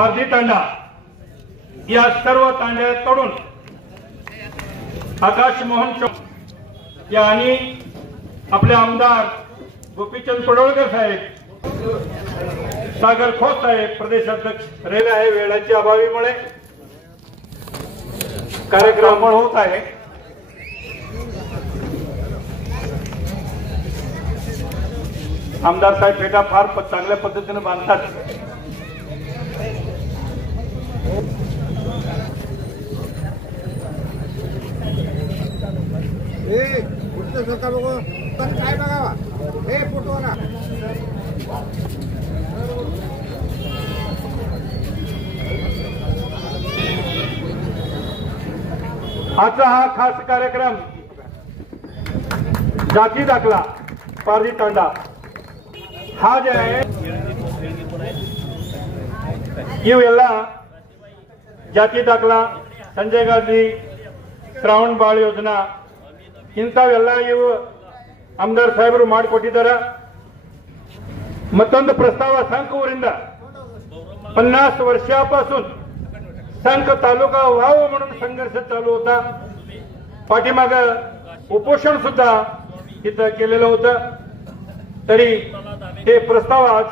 पारधी तांडा या सर्व तांड्याकडून आकाश मोहन चौक या आणि आपले आमदार गोपीचंद पडळकर साहेब, सागर खोत साहेब प्रदेशाध्यक्ष रेले आहे. वेळाच्या अभावीमुळे कार्यक्रम होत आहे. आमदार साहेब फेटा फार चांगल्या पद्धतीने बांधतात. काय बघावा हे फोटो ना. आजचा हा खास कार्यक्रम जाती दाखला पारधी तांडा हा जे आहे ಇವೆಲ್ಲ ಜಾತಿ ದಾಖಲಾ ಸಂಜಯ್ ಗಾಂಧಿ ಶ್ರಾವಣ ಬಾಳ ಯೋಜನಾ ಇಂಥವೆಲ್ಲ ಇವು ಆಮದಾರ್ ಸಾಹೇಬರು ಮಾಡಿಕೊಟ್ಟಿದ್ದಾರೆ. ಮತ್ತೊಂದು ಪ್ರಸ್ತಾವ ಸಂಘ ಊರಿಂದ 50 वर्षापासून संघ तालुका व्हावं म्हणून संघर्ष चालू होता. पाठीमाग उपोषण सुद्धा इथं केलेलं होतं. तरी हे प्रस्ताव आज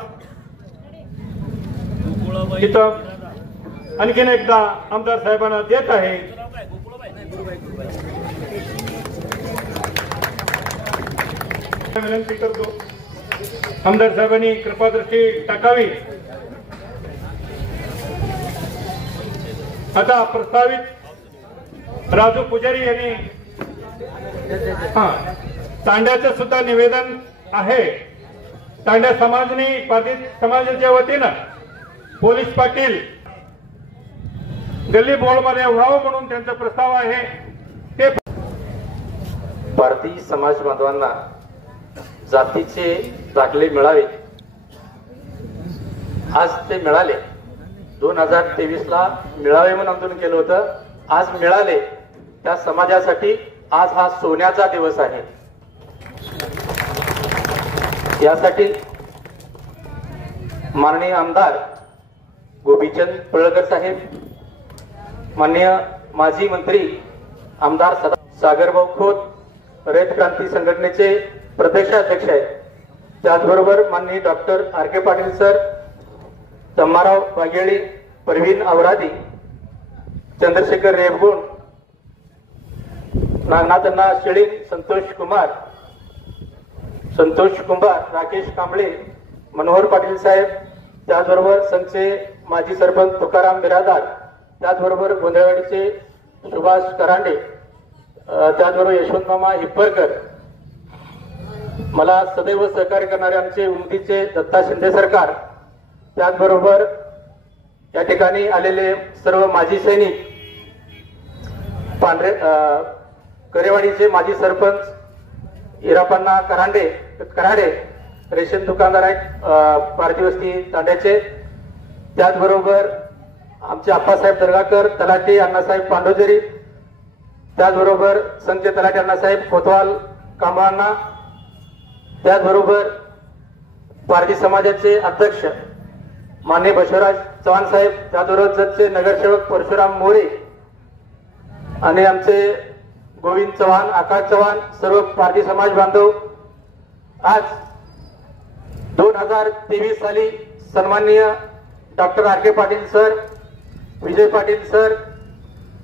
इथं आणखीन एकदा आमदार साहेबांना देत आहे. विनंती करतो आमदार साहेबांनी कृपादृष्टी टाकावी. आता प्रस्तावित राजू पुजारी यांनी तांड्याचं सुद्धा निवेदन आहे. तांड्या समाजनी पारधी समाजाच्या वतीनं पोलीस पाटील गल्ली बोळमध्ये व्हावं म्हणून त्यांचा प्रस्ताव आहे. ते पारधी समाज बांधवांना जातीचे दाखले मिळावे. आज ते मिळाले. 2023 ला मिळावे म्हणून आंदोलन केलं होतं. आज मिळाले. त्या समाजासाठी आज हा सोन्याचा दिवस आहे. यासाठी माननीय आमदार गोपीचंद पडळकर साहेब, माननीय माजी मंत्री आमदार सागरभाऊ खोत, रयत क्रांती संघटनेचे प्रदेशाध्यक्ष आहेत. त्याचबरोबर माननीय doctor RK. Patil sir, Tammarao Vagheli, Parveen Awaradi, Chandrashekhar Rebgun, Nagnathanna Shelin, Santosh Kumbhar, Rakesh Kamble, Manohar Patil साहेब, त्याचबरोबर संघचे माजी सरपंच तुकाराम बिरादार, त्याचबरोबर गोंधळवाडीचे सुभाष करांडे, त्याचबरोबर यशवंत मामा हिप्परकर, मला सदैव सहकार्य करणारे आमचे उमदीचे दत्ता शिंदे सरकार, त्याचबरोबर या ठिकाणी आलेले सर्व माजी सैनिक, करेवाडीचे माजी सरपंच इरापण्णा कराडे, रेशन दुकानदार आहेत पारधी वस्ती तांड्याचे, त्याचबरोबर आमचे आप्पासाहेब दर्गाकर, तलाठी अण्णासाहेब पांडोजरी, त्याचबरोबर संघचे तलाठी अण्णासाहेब कोतवाल कांबळांना, त्याचबरोबर पारधी समाजाचे अध्यक्ष माननीय बसवराज चव्हाण साहेब, त्याचबरोबर जतचे नगरसेवक परशुराम मोरे आणि आमचे गोविंद चव्हाण, आकाश चव्हाण, सर्व पारधी समाज बांधव आज 2023 साली सन्माननीय doctor RK. Patil sir, Vijay Patil sir,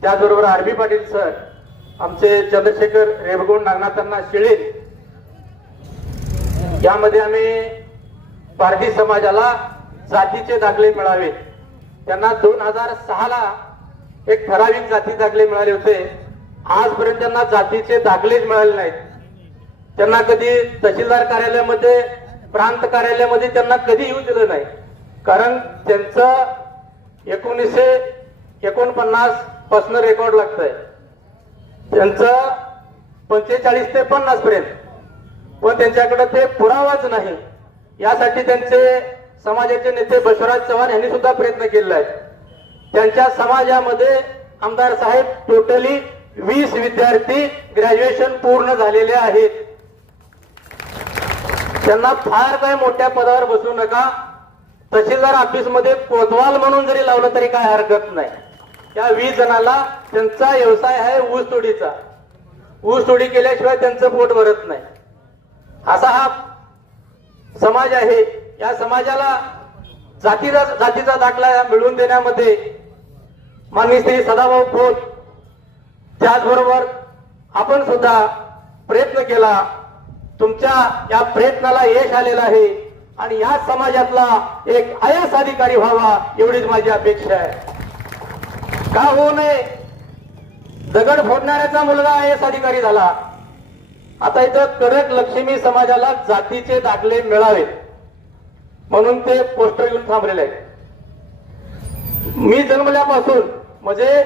त्याचबरोबर आर.बी. पाटील सर, आमचे चंद्रशेखर रेबगुण, नागनाथअण्णा शेळीन, यामध्ये आम्ही पारधी समाजाला जातीचे दाखले मिळावे. त्यांना 2006 ला एक ठराविक जाती दाखले मिळाले होते. आजपर्यंत त्यांना जातीचे दाखलेच मिळाले नाहीत. त्यांना कधी तहसीलदार कार्यालयामध्ये, प्रांत कार्यालयामध्ये त्यांना कधी येऊ दिलं नाही. कारण त्यांचं 1949 पासून रेकॉर्ड लागतंय, त्यांचं 45 ते 50 पर्यंत, पण त्यांच्याकडे ते पुरावाच नाही. यासाठी त्यांचे समाजाचे नेते बसवराज चव्हाण यांनी सुद्धा प्रयत्न केलेला आहे. त्यांच्या समाजामध्ये आमदार साहेब टोटली 20 विद्यार्थी ग्रॅज्युएशन पूर्ण झालेले आहेत. त्यांना फार काय मोठ्या पदावर बसू नका. तहसीलदार ऑफिस मध्ये कोतवाल म्हणून जरी लावलं तरी काय हरकत नाही. त्या 20 जणाला त्यांचा व्यवसाय आहे ऊसतोडीचा. ऊसतोडी केल्याशिवाय त्यांचं पोट भरत नाही. असा हा समाज आहे. या समाजाला जातीचा दाखला मिळवून देण्यामध्ये माननीय श्री सदाभाऊ खोत त्याचबरोबर आपण सुद्धा प्रयत्न केला. तुमच्या या प्रयत्नाला यश आलेलं आहे आणि या समाजातला एक आयएस अधिकारी व्हावा एवढीच माझी अपेक्षा आहे. का होऊ नये? दगड फोडणाऱ्याचा मुलगा आयएस अधिकारी झाला. आता इथं कडक लक्ष्मी समाजाला जातीचे दाखले मिळावेत म्हणून ते पोस्टर घेऊन थांबलेले आहेत. मी जन्मल्यापासून म्हणजे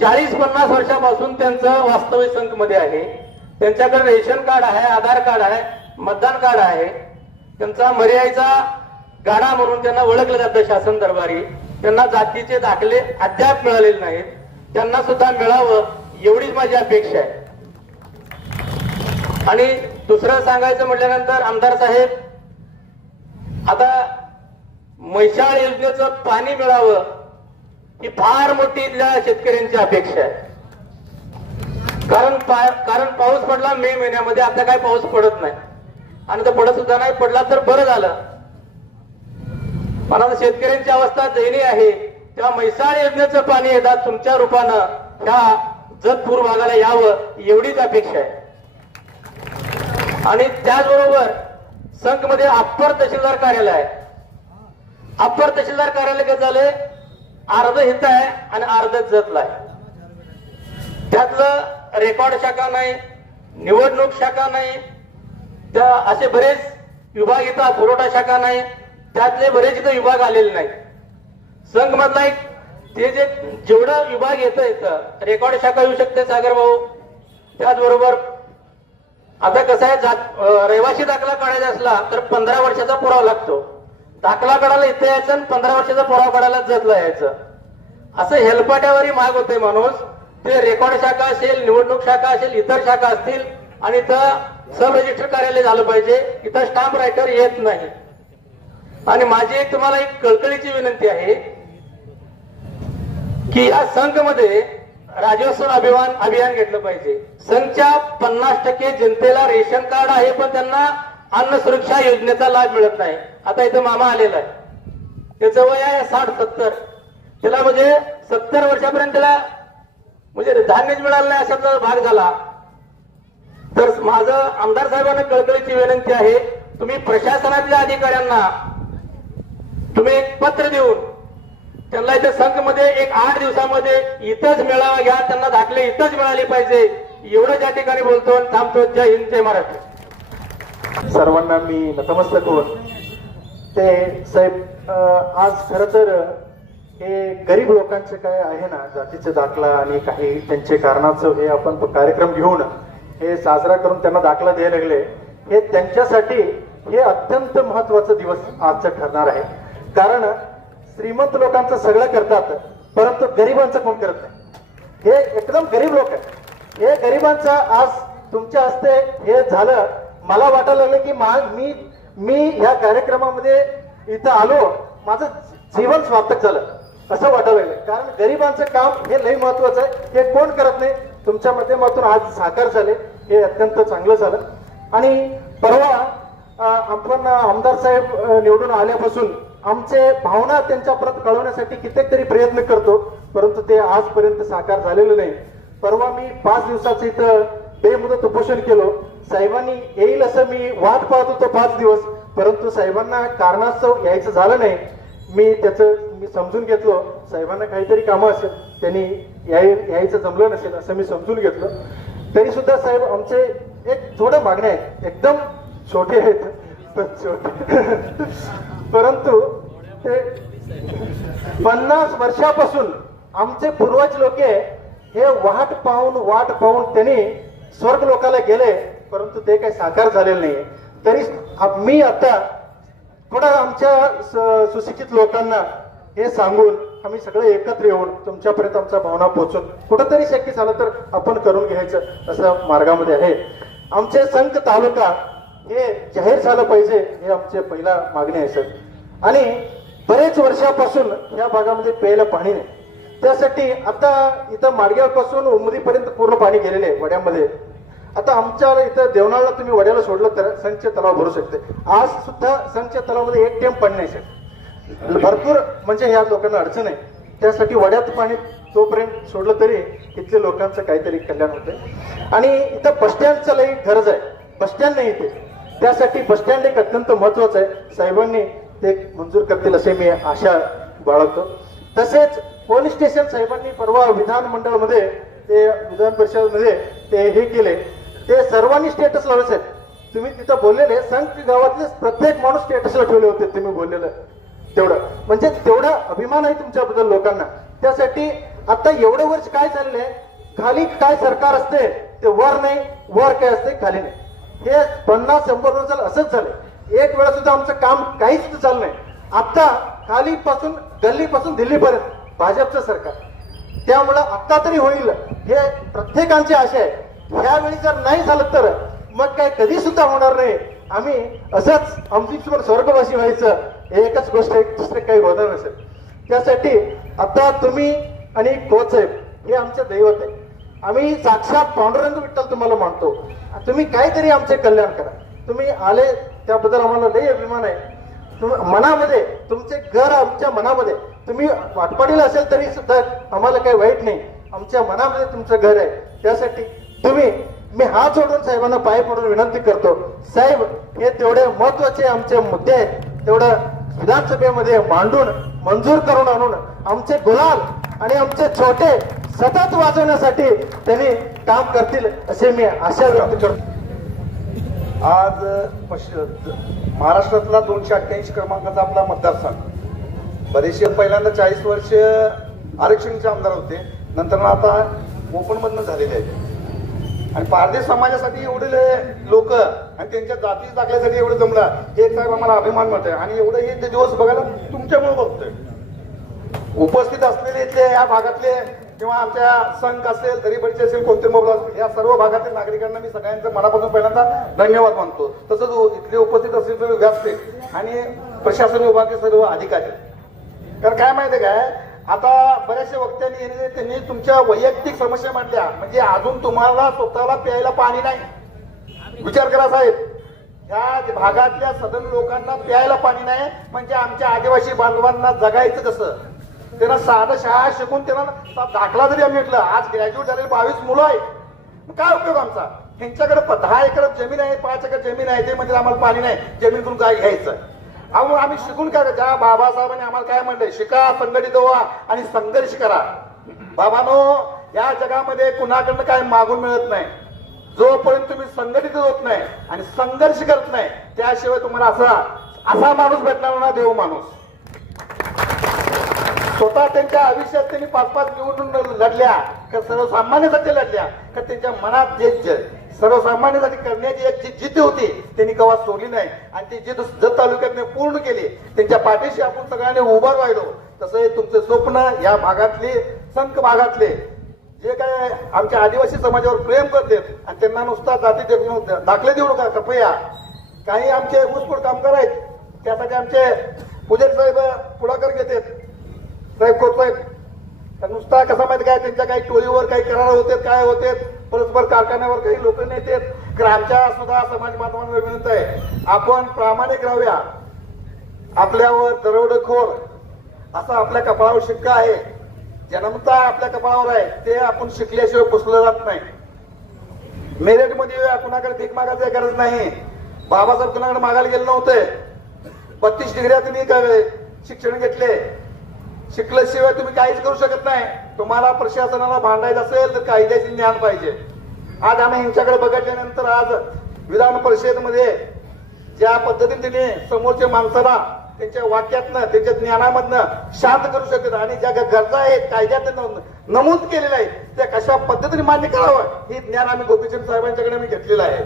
40-50 वर्षापासून त्यांचं वास्तव्य संघ मध्ये आहे. त्यांच्याकडे रेशन कार्ड आहे, आधार कार्ड आहे, मतदान कार्ड आहे. त्यांचा मर्यादेचा गाडा म्हणून त्यांना ओळखलं जातं शासन दरबारी. त्यांना जातीचे दाखले अद्याप मिळालेले नाहीत. त्यांना सुद्धा मिळावं एवढीच माझी अपेक्षा आहे. आणि दुसरं सांगायचं म्हटल्यानंतर आमदार साहेब, आता म्हैसाळ योजनेचं पाणी मिळावं ही फार मोठी इथल्या शेतकऱ्यांची अपेक्षा आहे. कारण पाऊस पडला मे महिन्यामध्ये, आता काय पाऊस पडत नाही आणि तो पडत सुद्धा नाही. पडला तर बरं झालं. पण आता शेतकऱ्यांची अवस्था दयनीय आहे. तेव्हा म्हैसाळ योजनेचं पाणी एकदा तुमच्या रूपानं ह्या जतपूर भागाला यावं एवढीच अपेक्षा आहे. आणि त्याचबरोबर संघ मध्ये अप्पर तहसीलदार कार्यालय आहे. अप्पर तहसीलदार कार्यालय कसं झालंय, अर्ध हित आहे आणि अर्ध जतला आहे. त्यातलं रेकॉर्ड शाखा नाही, निवडणूक शाखा नाही, त्या असे बरेच विभाग इथं, पुरवठा शाखा नाही, त्यातले बरेच इथं विभाग आलेले नाही. संघ मधला एक ते जे जेवढं विभाग येतं रेकॉर्ड शाखा येऊ शकते सागर भाऊ. त्याचबरोबर आता कसं आहे, रहिवासी दाखला काढायचा असला तर 15 वर्षाचा पुरावा लागतो. दाखला काढायला इथे यायचं आणि 15 वर्षाचा पुरावा काढायला जतला यायचं. असं हेलपाट्यावरही माग होते माणूस. ते रेकॉर्ड शाखा असेल, निवडणूक शाखा असेल, इतर शाखा असतील आणि इथं सब रजिस्टर कार्यालय झालं पाहिजे. इथं स्टाम्प रायटर येत नाही. आणि माझी एक तुम्हाला एक कळकळीची विनंती आहे की या संघ मध्ये राजस्व अभियान घेतलं पाहिजे. संघच्या 50% जनतेला रेशन कार्ड आहे पण त्यांना अन्न सुरक्षा योजनेचा लाभ मिळत नाही. आता इथं मामा आलेला आहे, त्याचं वय आहे 60-70. त्याला म्हणजे 70 वर्षापर्यंत त्याला म्हणजे धान्यच मिळालं नाही असा भाग झाला. तर माझं आमदार साहेबांना कळकळीची विनंती आहे, तुम्ही प्रशासनातल्या अधिकाऱ्यांना तुम्ही एक पत्र देऊन त्यांना इथे संघ मध्ये एक 8 दिवसामध्ये इथंच मेळावा घ्या, त्यांना दाखले इथंच मिळाले पाहिजे एवढं त्या ठिकाणी बोलतो आणि थांबतो. जय हिंद, जय महाराष्ट्र. सर्वांना मी नतमस्तक होऊन ते साहेब, आज खर तर हे गरीब लोकांचे काय आहे ना, जातीचे दाखला आणि काही त्यांचे कारणाचं हे आपण कार्यक्रम घेऊन हे साजरा करून त्यांना दाखला द्यायला लागले. हे त्यांच्यासाठी हे अत्यंत महत्वाचा दिवस आजचा ठरणार आहे. कारण श्रीमंत लोकांचं सगळं करतात परंतु गरिबांचं कोण करत नाही. हे एकदम गरीब लोक आहेत. हे गरिबांचं आज तुमच्या हस्ते हे झालं. मला वाटायला लागलं की मी ह्या कार्यक्रमामध्ये इथं आलो, माझं जीवन सार्थक झालं असं वाटायला लागलं. कारण गरिबांचं काम हे लई महत्वाचं आहे. हे कोण करत नाही. तुमच्या माध्यमातून आज साकार झाले, हे अत्यंत चांगलं झालं. आणि परवा आपण आमदार साहेब निवडून आल्यापासून आमचे भावना त्यांच्यापर्यंत कळवण्यासाठी कित्येक तरी प्रयत्न करतो परंतु ते आजपर्यंत साकार झालेलं नाही. परवा मी 5 दिवसाचं इथं बेमुदत उपोषण केलो. साहेबांनी येईल असं मी वाट पाहत होतो 5 दिवस, परंतु साहेबांना कारणास्तव यायचं झालं नाही. मी समजून घेतलो, साहेबांना काहीतरी कामं असेल, त्यांनी यायचं जमलं नसेल असं मी समजून घेतलं. तरी सुद्धा साहेब आमचे एक थोडं मागण्या आहेत, एकदम छोटे आहेत पण छोटे परंतु ते 50 वर्षापासून आमचे पूर्वज लोक हे वाट पाहून त्यांनी स्वर्ग लोकाला गेले परंतु ते काही साकार झालेलं नाही. तरी मी आता थोडा आमच्या सुशिक्षित लोकांना हे सांगून आम्ही सगळे एकत्र येऊन तुमच्यापर्यंत आमच्या भावना पोहोचून कुठंतरी शक्य झालं तर आपण करून घ्यायचं असं मार्गामध्ये आहे. आमचे संघ तालुका हे जाहीर झालं पाहिजे, हे आमचे पहिला मागणी आहे सर. आणि बरेच वर्षापासून या भागामध्ये प्यायला पाणी नाही. त्यासाठी आता इथं माडग्यापासून उमरीपर्यंत पूर्ण पाणी गेलेले आहे वड्यामध्ये. आता आमच्या इथं देवनाळला तुम्ही वड्याला सोडलं तर संच तलाव भरू शकते. आज सुद्धा संच तलावामध्ये एक टेम पाणी नाही सर. भरपूर म्हणजे ह्या लोकांना अडचण आहे. त्यासाठी वड्यात पाणी तोपर्यंत सोडलं तरी इथल्या लोकांचं काहीतरी कल्याण होते. आणि इथं बसस्टँडचं लई गरज आहे. बसस्टँड नाही इथे. त्यासाठी बसस्टँड एक अत्यंत महत्वाचं आहे. साहेबांनी ते मंजूर करतील असे मी आशा बाळगतो. तसेच पोलीस स्टेशन साहेबांनी परवा विधानमंडळामध्ये ते विधान परिषदेमध्ये ते हे केले. ते सर्वांनी स्टेटस लावले साहेब. तुम्ही तिथं बोललेले संघ गावातले प्रत्येक माणूस स्टेटसला ठेवले होते तुम्ही बोललेलं. तेवढं म्हणजे तेवढा अभिमान आहे तुमच्याबद्दल लोकांना. त्यासाठी आता एवढं वर्ष काय चाललंय, खाली काय सरकार असते ते वर नाही, वर काय असते खाली नाही. हे 50-100 वर्ष झालं असंच झालंय. एक वेळा सुद्धा आमचं काम काही सुद्धा चाललं नाही. आता खालीपासून गल्लीपासून दिल्लीपर्यंत भाजपचं सरकार. त्यामुळं आता तरी होईल हे प्रत्येकांची आशा आहे. ह्यावेळी जर नाही झालं तर मग काय कधी सुद्धा होणार नाही. आम्ही असंच आमची स्वर्गवासी व्हायचं एकच गोष्ट आहे, दुसरे काही होणार नसेल. त्यासाठी आता तुम्ही आणि कोच साहेब हे आमचं दैवत आहे. आम्ही साक्षात पांडुरंग विठ्ठल तुम्हाला मानतो. तुम्ही काहीतरी आमचे कल्याण करा. तुम्ही आले त्याबद्दल आम्हाला लई अभिमान आहे. मनामध्ये तुमचे घर आमच्या मनामध्ये. तुम्ही वाटपाडीला असेल तरी सुद्धा आम्हाला काही वाईट नाही. आमच्या मनामध्ये तुमचं घर आहे. त्यासाठी तुम्ही मी हात जोडून साहेबांना पाय पडून विनंती करतो. साहेब हे तेवढे महत्वाचे आमचे मुद्दे आहेत, तेवढं विधानसभेमध्ये मांडून मंजूर करून आणून आमचे गुलाल आणि आमचे छोटे सतत वाजवण्यासाठी त्यांनी काम करतील असे मी आशा व्यक्त करतो. आज महाराष्ट्रातला 288 क्रमांकाचा आपला मतदारसंघ. बरेचसे पहिल्यांदा 40 वर्ष आरक्षणचे आमदार होते, नंतर आता ओपन मधनं झालेले आहेत. आणि पारधी समाजासाठी एवढे लोक आणि त्यांच्या जाती दाखल्यासाठी एवढं जमला हे साहेब आम्हाला अभिमान वाटतंय. आणि एवढं हे दिवस बघायला तुमच्यामुळे बघतोय. उपस्थित असलेले इथले या भागातले किंवा आमच्या संघ असेल, दरीबडचे असेल, कोणते मोबाईल असेल, या सर्व भागातील नागरिकांना मी सगळ्यांचं मनापासून पहिल्यांदा धन्यवाद मानतो. तसंच इथले उपस्थित असलेले व्यासपीठ आणि प्रशासन विभागाचे सर्व अधिकारी. कारण काय माहितीये काय, आता बऱ्याचशा वक्त्यांनी त्यांनी तुमच्या वैयक्तिक समस्या मांडल्या. म्हणजे अजून तुम्हाला स्वतःला प्यायला पाणी नाही. विचार करा साहेब, ह्या भागातल्या सदन लोकांना प्यायला पाणी नाही म्हणजे आमच्या आदिवासी बांधवांना जगायचं कसं. त्यांना साधं शाळा शिकून त्यांना दाखला जरी आम्ही घेतला, आज ग्रॅज्युएट झालेले 22 मुलं आहेत, काय उपयोग आमचा. ह्यांच्याकडे 10 एकर जमीन आहे, 5 एकर जमीन आहे, ते म्हणजे आम्हाला पाणी नाही, जमीन करून काय घ्यायचं. अहो आम्ही शिकून काय, ज्या बाबासाहेबांनी आम्हाला काय म्हणलंय, शिका, संघटित व्हा आणि संघर्ष करा. बाबांनो, या जगामध्ये कुणाकडनं काय मागून मिळत नाही. जोपर्यंत तुम्ही संघटित होत नाही आणि संघर्ष करत नाही, त्याशिवाय तुम्हाला असा माणूस भेटणार ना, देव माणूस. स्वतः त्यांच्या आयुष्यात त्यांनी 5-5 निवडून लढल्या का सर्वसामान्यासाठी लढल्या का त्यांच्या मनात जे सर्वसामान्यासाठी करण्याची एक जी जिद्द होती त्यांनी कवा सोडली नाही. आणि ती जिद्द जत तालुक्यात पूर्ण केली. त्यांच्या पाठीशी आपण सगळ्यांनी उभा राहिलो. तसं तुमचं स्वप्न या भागातले संख भागातले जे काय आमच्या आदिवासी समाजावर प्रेम करतात आणि त्यांना नुसता जाती दाखले देऊ नका कृपया. काही आमचे ऊसतोड कामगार आहेत, त्यासाठी आमचे पुजारी साहेब पुढाकार घेतात. साहेब कोच साहेब नुसता कसा माहिती काय, त्यांच्या काही टोळीवर काही करार होते, काय होते, परस्पर कारखान्यावर काही लोक नेतात. तर आमच्या सुद्धा समाज बांधवांवर विनंती आहे, आपण प्रामाणिक राहूया. आपल्यावर दरोडेखोर असा आपल्या कपाळावर शिक्का आहे, जन्मता आपल्या कपाळावर आहे, ते आपण शिकल्याशिवाय पुसलं जात नाही. मेरिटमध्ये कुणाकडे भीक मागायची गरज नाही. बाबासाहेब कुणाकडे मागायला गेले नव्हते. 32 डिग्र्या त्यांनी शिक्षण घेतले. शिकल्याशिवाय तुम्ही काहीच करू शकत नाही. तुम्हाला प्रशासनाला भांडायचं असेल तर कायद्याचे ज्ञान पाहिजे. आज आम्ही यांच्याकडे बघितल्यानंतर आज विधान परिषदेमध्ये ज्या पद्धतीने त्यांनी समोरच्या माणसाला त्यांच्या वाक्यातनं, त्यांच्या ज्ञानामधनं शांत करू शकतात आणि ज्या गरजा आहेत कायद्यात नमूद केलेल्या आहेत त्या कशा पद्धतीने मान्य करावं हे ज्ञान आम्ही गोपीचंद साहेबांच्याकडे आम्ही घेतलेलं आहे.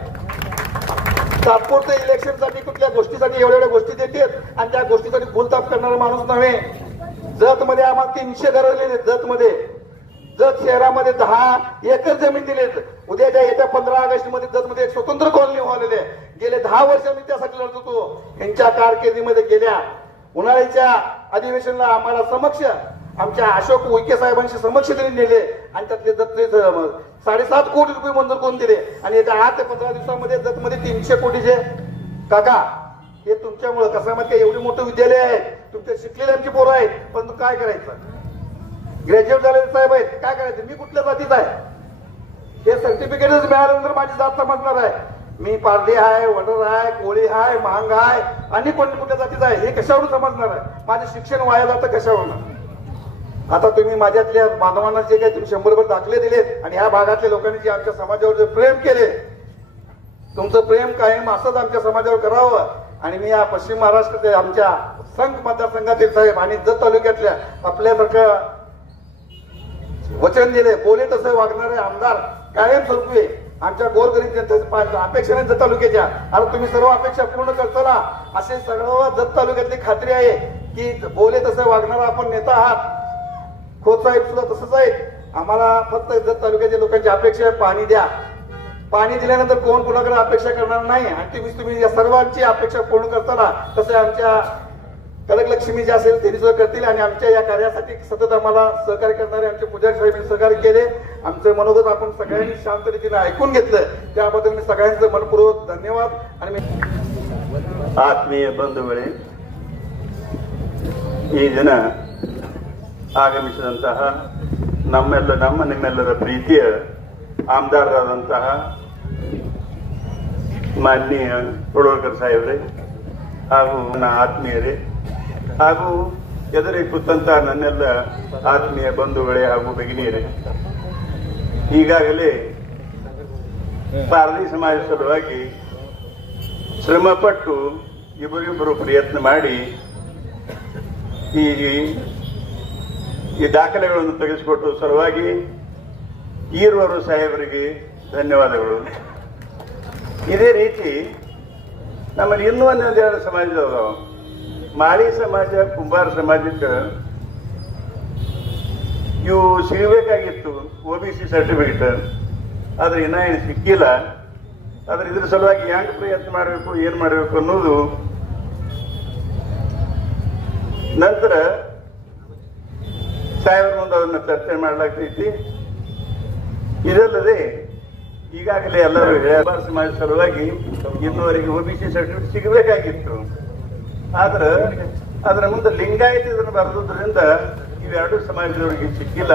तात्पुरत्या इलेक्शनसाठी कुठल्या गोष्टीसाठी एवढ्या गोष्टी देतात आणि त्या गोष्टीसाठी भूलताप करणारा माणूस नव्हे. जत मध्ये आम्हाला 300 घरं दिलेत. जत मध्ये, जत शहरामध्ये 10 एकर जमीन दिलेत. उद्याच्या येत्या 15 ऑगस्ट मध्ये जत मध्ये एक स्वतंत्र कॉलनी व्हालेली आहे. गेले 10 वर्ष मी त्यासाठी लढत होतो. यांच्या कारकिर्दीमध्ये गेल्या उन्हाळ्याच्या अधिवेशनाला आम्हाला समक्ष आमच्या अशोक उईके साहेबांशी समक्ष त्यांनी नेले आणि त्यातले दत्त 7.5 कोटी रुपये मंजूर करून दिले आणि येत्या 8 ते 15 दिवसामध्ये दत्तमध्ये 300 कोटीचे काका हे तुमच्यामुळे कसं माहिती एवढी मोठं विद्यालय आहे तुमचे शिकलेले आमची पोरं आहेत परंतु काय करायचं ग्रॅज्युएट झालेले साहेब आहेत काय करायचं मी कुठल्या जातीचा आहे हे सर्टिफिकेटच मिळाल्यानंतर माझी जात समजणार आहे मी पारधी आहे वडर आहे कोळी आहे महांग आहे आणि कुठल्या जातीचा आहे हे कशावरून समजणार आहे माझे शिक्षण वाया जातं कशावरून आता तुम्ही माझ्यातल्या बांधवांना जे काही तुम्ही 100 दाखले दिलेत आणि ह्या भागातल्या लोकांनी जे आमच्या समाजावर जे प्रेम केले तुमचं प्रेम कायम असंच आमच्या समाजावर करावं आणि मी या पश्चिम महाराष्ट्रातील आमच्या संघ मतदारसंघातील साहेब आणि जत तालुक्यातल्या आपल्यासारखं वचन दिले बोले तसं वागणारे आमदार कायम स्वरूपी आमच्या गोरगरीब जनतेच्या अपेक्षा नाही जत तालुक्याच्या आता तुम्ही सर्व अपेक्षा पूर्ण करताना असे सर्व जत तालुक्यातली खात्री आहे की बोले तसं वागणारा आपण नेता आहात खोत साहेब सुद्धा तसंच आहे आम्हाला फक्त जत तालुक्याच्या लोकांची अपेक्षा आहे पाणी द्या पाणी दिल्यानंतर कोण कोणाकडे अपेक्षा करणार नाही आणि तुम्ही या सर्वांची अपेक्षा पूर्ण करताना तसे आमच्या कनकलक्ष्मी जे असेल त्यांनी सुद्धा करतील आणि आमच्या या कार्यासाठी सतत आम्हाला सहकार्य करणारे आमचे पुजारी साहेबांनी सहकार्य केले आमचे मनोगत आपण सगळ्यांनी शांत रीतीने ऐकून घेतलं त्याबद्दल मी सगळ्यांचं मनपूर्वक धन्यवाद आणि मी ಆತ್ಮೀಯ ಬಂಧುಗಳೇ ಈ ದಿನ ಆಗಮಿಸಿದಂತಹ ನಿಮ್ಮೆಲ್ಲರ ಪ್ರೀತಿಯ ಆಮದಾರರಾದಂತಹ ಮಾನ್ಯ ಕೊಡೋಳ್ಕರ್ ಸಾಹೇಬ್ರೆ ಹಾಗೂ ನನ್ನ ಆತ್ಮೀಯರೇ ಹಾಗೂ ಎದುರೇ ಕೂತಂತ ನನ್ನೆಲ್ಲ ಆತ್ಮೀಯ ಬಂಧುಗಳೇ ಹಾಗೂ ಭಗಿನಿಯರೇ ಈಗಾಗಲೇ ಪಾರಧಿ ಸಮಾಜ ಸಲುವಾಗಿ ಶ್ರಮಪಟ್ಟು ಇಬ್ಬರಿಬ್ಬರು ಪ್ರಯತ್ನ ಮಾಡಿ ಈ ದಾಖಲೆಗಳನ್ನು ತೆಗೆಸಿಕೊಟ್ಟು ಸಲುವಾಗಿ ಈರುವರು ಸಾಹೇಬರಿಗೆ ಧನ್ಯವಾದಗಳು ಇದೇ ರೀತಿ ನಮ್ಮಲ್ಲಿ ಇನ್ನೂ ಒಂದೆರಡು ಸಮಾಜದವ ಮಾಳಿ ಸಮಾಜ ಕುಂಬಾರ ಸಮಾಜಕ್ಕೆ ಇವು ಸಿಗಬೇಕಾಗಿತ್ತು OBC ಸರ್ಟಿಫಿಕೇಟ್ ಆದ್ರೆ ಇನ್ನ ಏನು ಸಿಕ್ಕಿಲ್ಲ ಆದ್ರೆ ಇದ್ರ ಸಲುವಾಗಿ ಹೆಂಗ್ ಪ್ರಯತ್ನ ಮಾಡಬೇಕು ಏನ್ ಮಾಡಬೇಕು ಅನ್ನೋದು ನಂತರ ಸಾಹೇಬರ ಮುಂದೆ ಅದನ್ನ ಚರ್ಚೆ ಮಾಡಲಾಗ್ತೈತಿ ಇದಲ್ಲದೆ ಈಗಾಗಲೇ ಎಲ್ಲರೂ ವ್ಯಾಪಾರ ಸಮಾಜ ಸಲುವಾಗಿ ಇನ್ನೂವರೆಗೆ OBC ಸರ್ಟಿಫಿಕೇಟ್ ಸಿಗಬೇಕಾಗಿತ್ತು ಆದ್ರೆ ಅದರ ಮುಂದೆ ಲಿಂಗಾಯತ ಇದನ್ನು ಬರೆದುದರಿಂದ ಇವೆರಡು ಸಮಾಜದವರಿಗೆ ಸಿಕ್ಕಿಲ್ಲ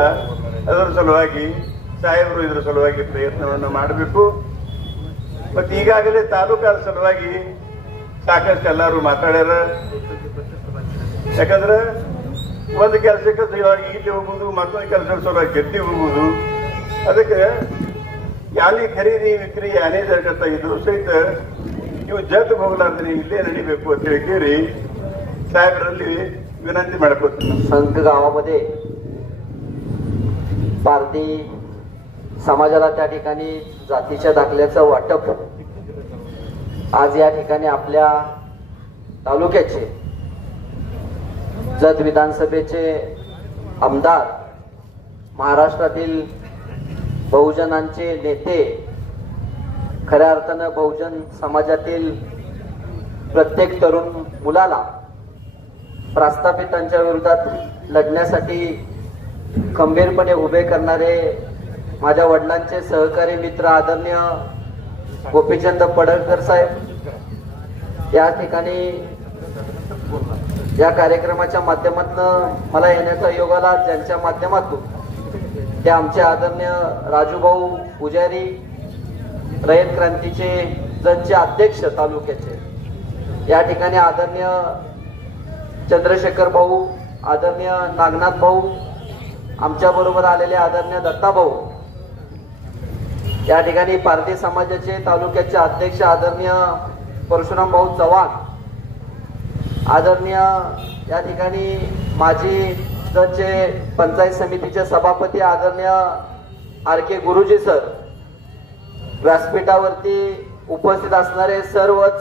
ಅದರ ಸಲುವಾಗಿ ಸಾಹೇಬರು ಇದರ ಸಲುವಾಗಿ ಪ್ರಯತ್ನವನ್ನು ಮಾಡಬೇಕು ಮತ್ತೆ ಈಗಾಗಲೇ ತಾಲೂಕಾದ ಸಲುವಾಗಿ ಸಾಕಷ್ಟು ಎಲ್ಲರೂ ಮಾತಾಡ್ಯಾರ ಯಾಕಂದ್ರೆ ಒಂದು ಕೆಲಸಕ್ಕೆ ಇಲ್ಲಿ ಹೋಗುದು ಮತ್ತೊಂದು ಕೆಲಸದ ಸಲುವಾಗಿ ಗೆದ್ದಿ ಹೋಗುದು ಅದಕ್ಕೆ ಯಾನಿ ಖರೀದಿ ವಿಕ್ರಿ ಯಾನೇ ಜಗತ್ತ ಇದ್ರು ಸಹಿತ ಇವು ಜತ್ ಹೋಗ್ಲಾರ್ದ್ರೆ ಇಲ್ಲೇ ನಡಿಬೇಕು ಅಂತ ಹೇಳಿ साहेबरांनी विनंती ಮಾಡ್ಕೊತೀನಿ. संघ गावामध्ये पारधी समाजाला त्या ठिकाणी जातीच्या दाखल्याचं वाटप आज या ठिकाणी आपल्या तालुक्याचे जत विधानसभेचे आमदार महाराष्ट्रातील बहुजनांचे नेते खऱ्या अर्थानं बहुजन समाजातील प्रत्येक तरुण मुलाला प्रस्थापितांच्या विरोधात लढण्यासाठी खंबीरपणे उभे करणारे माझ्या वडिलांचे सहकारी मित्र आदरणीय गोपीचंद पडळकर साहेब या ठिकाणी या कार्यक्रमाच्या माध्यमातून मला येण्याचा योग आला ज्यांच्या माध्यमातून ते आमचे आदरणीय राजूभाऊ पुजारी रयत क्रांतीचे जतचे अध्यक्ष तालुक्याचे या ठिकाणी आदरणीय चंद्रशेखर भाऊ आदरणीय नागनाथ भाऊ आमच्या बरोबर आलेले आदरणीय दत्ता भाऊ या ठिकाणी पारधी समाजाचे तालुक्याचे अध्यक्ष आदरणीय परशुराम भाऊ चव्हाण आदरणीय या ठिकाणी माजी जतचे पंचायत समितीचे सभापती आदरणीय RK गुरुजी सर व्यासपीठावरती उपस्थित असणारे सर्वच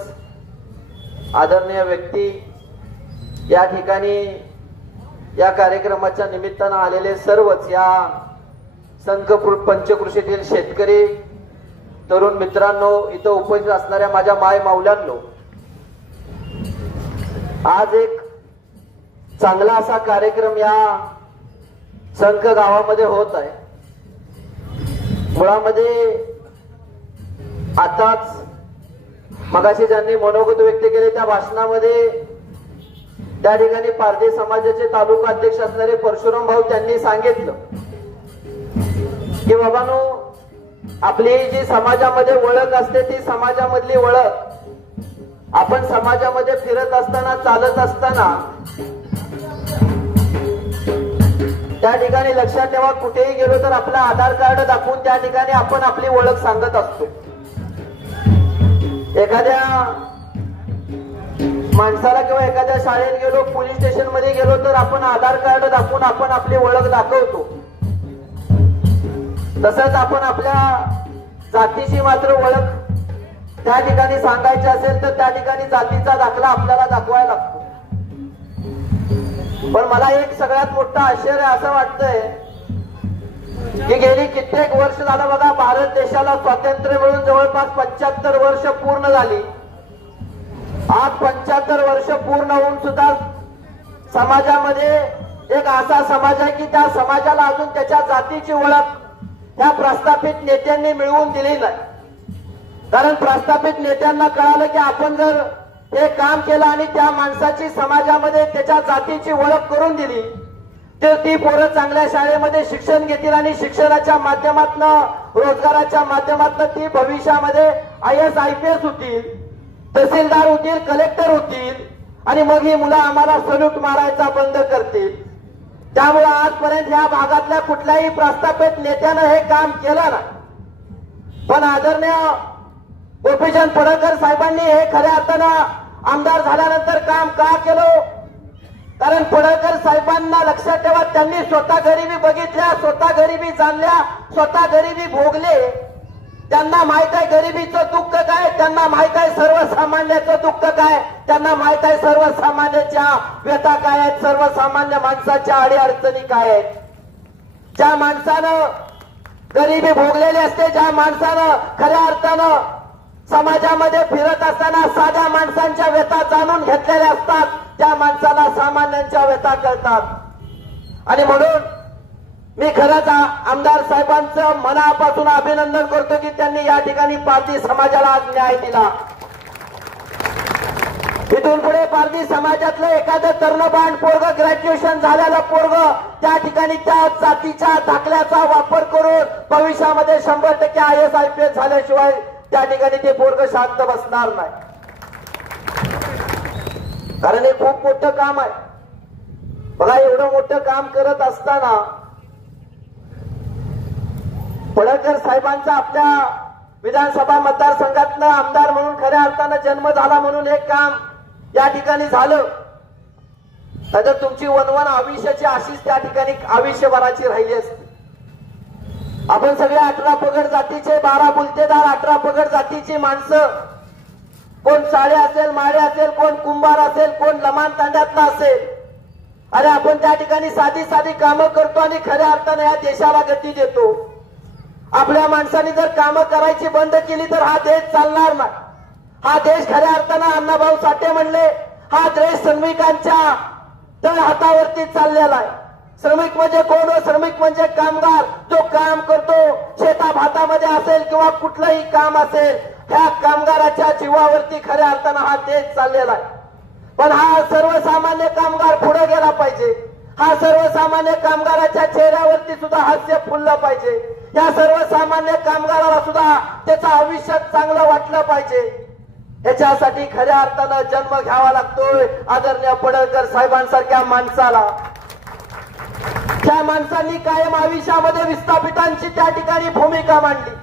आदरणीय व्यक्ती या ठिकाणी या कार्यक्रमाच्या निमित्तानं आलेले सर्वच या संघ पंचकृषीतील शेतकरी तरुण मित्रांनो इथं उपस्थित असणाऱ्या माझ्या माय माऊल्यांनो आज एक चांगला असा कार्यक्रम या संख गावामध्ये होत आहे. मुळामध्ये आताच मगाशी ज्यांनी मनोगत व्यक्त केले त्या भाषणामध्ये त्या ठिकाणी पारधी समाजाचे तालुका अध्यक्ष असणारे परशुराम भाऊ त्यांनी सांगितलं की बाबांनो, आपली जी समाजामध्ये ओळख असते ती समाजामधली ओळख आपण समाजामध्ये फिरत असताना चालत असताना त्या ठिकाणी लक्षात ठेवा, कुठेही गेलो तर आपलं आधार कार्ड दाखवून त्या ठिकाणी आपण आपली ओळख सांगत असतो. एखाद्या माणसाला किंवा एखाद्या शाळेत गेलो, पोलीस स्टेशन मध्ये गेलो तर आपण आधार कार्ड दाखवून आपण आपली ओळख दाखवतो. तसंच आपण आपल्या जातीची मात्र ओळख त्या ठिकाणी सांगायची असेल तर त्या ठिकाणी जातीचा दाखला आपल्याला दाखवायला लागतो. पण मला एक सगळ्यात मोठं आश्चर्य असं वाटतंय की गेली कित्येक वर्ष झालं बघा, भारत देशाला स्वातंत्र्य मिळून जवळपास 75 वर्ष पूर्ण झाली. आज 75 वर्ष पूर्ण होऊन सुद्धा समाजामध्ये एक असा समाज आहे की त्या समाजाला अजून त्याच्या जातीची ओळख ह्या प्रस्थापित नेत्यांनी मिळवून दिली नाही. कारण प्रस्थापित नेत्यांना कळालं की आपण जर हे काम केलं आणि त्या माणसाची समाजामध्ये त्याच्या जातीची ओळख करून दिली तर ती पोरं चांगल्या शाळेमध्ये शिक्षण घेतील आणि शिक्षणाच्या माध्यमातून, रोजगाराच्या माध्यमातून ती भविष्यामध्ये IAS IPS होतील, तहसीलदार होतील, कलेक्टर होतील आणि मग ही मुलं आम्हाला सल्यूट मारायचा बंद करतील. त्यामुळे आजपर्यंत या भागातल्या कुठल्याही प्रस्थापित नेत्यानं हे काम केलं नाही. पण आदरणीय गोपीचंद पडळकर साहेबांनी हे खऱ्या अर्थानं आमदार झाल्यानंतर काम का केलं? कारण पडळकर साहेबांना लक्षात ठेवा, त्यांनी स्वतः गरिबी बघितल्या, स्वतः गरिबी जाणल्या, स्वतः गरिबी भोगले. त्यांना माहित आहे गरिबीचं दुःख काय, त्यांना माहित आहे सर्वसामान्याचं दुःख काय, त्यांना माहित आहे सर्वसामान्याच्या व्यथा काय आहेत, सर्वसामान्य माणसाच्या अडीअडचणी काय आहेत. ज्या माणसानं गरिबी भोगलेली असते, ज्या माणसानं खऱ्या अर्थानं समाजामध्ये फिरत असताना साध्या माणसांच्या व्यथा जाणून घेतलेल्या असतात, त्या माणसाला सामान्यांच्या व्यथा कळतात. आणि म्हणून मी खरंच आमदार साहेबांचं मनापासून अभिनंदन करतो की त्यांनी या ठिकाणी पारधी समाजाला आज न्याय दिला. इथून पुढे पारधी समाजातलं एखादं तरुणबाण पोरग, ग्रॅज्युएशन झालेलं पोरग त्या ठिकाणी त्या जातीच्या दाखल्याचा वापर करून भविष्यामध्ये 100% IAS IPS झाल्याशिवाय त्या ठिकाणी ते पोरग शांत बसणार नाही. कारण हे खूप मोठं काम आहे. बघा, एवढं मोठं काम करत असताना पडळकर साहेबांचा आपल्या विधानसभा मतदारसंघातनं आमदार म्हणून खऱ्या अर्थानं जन्म झाला म्हणून हे काम या ठिकाणी झालं. तर तुमची वनवन आयुष्याची अशीच त्या ठिकाणी आयुष्यभराची राहिली असती. आपण सगळे 18 पगड जातीचे, 12 बुलतेदार, 18 पगड जातीची माणसं, कोण साळे असेल, माळे असेल, कोण कुंभार असेल, कोण लमाण तांड्यातला असेल. अरे आपण त्या ठिकाणी साधी साधी कामं करतो आणि खऱ्या अर्थाने या देशाला गती देतो. आपल्या माणसांनी जर कामं करायची बंद केली तर हा देश चालणार नाही. हा देश खऱ्या अर्थानं अण्णाभाऊ साठे म्हणले, हा देश श्रमिकांच्या तळ हातावरती चाललेला आहे. श्रमिक म्हणजे कोण? श्रमिक म्हणजे कामगार, जो काम करतो शेता भातामध्ये असेल किंवा कुठलंही काम असेल, ह्या कामगाराच्या जीवावरती खऱ्या अर्थानं हा देश चाललेला आहे. पण हा सर्वसामान्य कामगार पुढे गेला पाहिजे. हा सर्वसामान्य कामगाराच्या चेहऱ्यावरती सुद्धा हास्य फुललं पाहिजे. या सर्वसामान्य कामगाराला सुद्धा त्याचं आयुष्य चांगलं वाटलं पाहिजे. याच्यासाठी खऱ्या अर्थानं जन्म घ्यावा लागतोय आदरणीय पडळकर साहेबांसारख्या माणसाला. त्या माणसांनी कायम आयुष्यामध्ये विस्थापितांची त्या ठिकाणी भूमिका मांडली.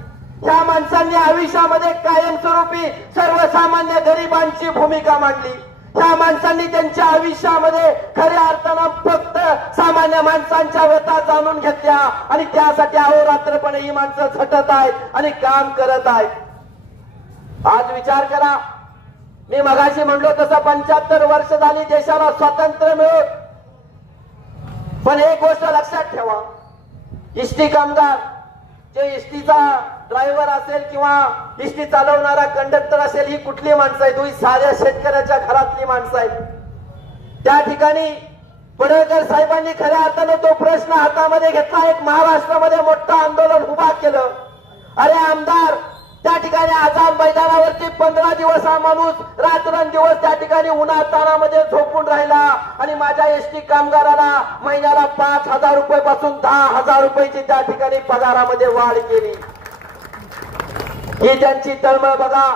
त्या माणसांनी आयुष्यामध्ये कायमस्वरूपी सर्वसामान्य गरिबांची भूमिका मांडली. त्या माणसांनी त्यांच्या आयुष्यामध्ये खऱ्या अर्थानं फक्त सामान्य माणसांच्या व्यथा जाणून घेतल्या आणि त्यासाठी अहोरात्रपणे ही माणसं झटत आहेत आणि काम करत आहेत. आज विचार करा, मी मगाशी म्हणलो तसं 75 वर्ष झाली देशाला स्वातंत्र्य मिळून. पण एक गोष्ट लक्षात ठेवा, इष्टी कामगार, जे इष्टीचा ड्रायव्हर असेल किंवा इष्टी चालवणारा कंडक्टर असेल, ही कुठली माणसं आहेत? ही साध्या शेतकऱ्याच्या घरातली माणसं आहेत. त्या ठिकाणी पडळकर साहेबांनी खऱ्या अर्थानं तो प्रश्न हातामध्ये घेतला. एक महाराष्ट्रामध्ये मोठं आंदोलन उभा केलं. अरे आमदार, त्या ठिकाणी आझाद मैदानावरती 15 दिवस हा माणूस रात्रंदिवस त्या ठिकाणी उन्हातानामध्ये झोपून राहिला आणि माझ्या एसटी कामगाराला महिन्याला 5,000 रुपयापासून 10,000 रुपयाची त्या ठिकाणी पगारामध्ये वाढ केली. ही त्यांची तळमळ बघा.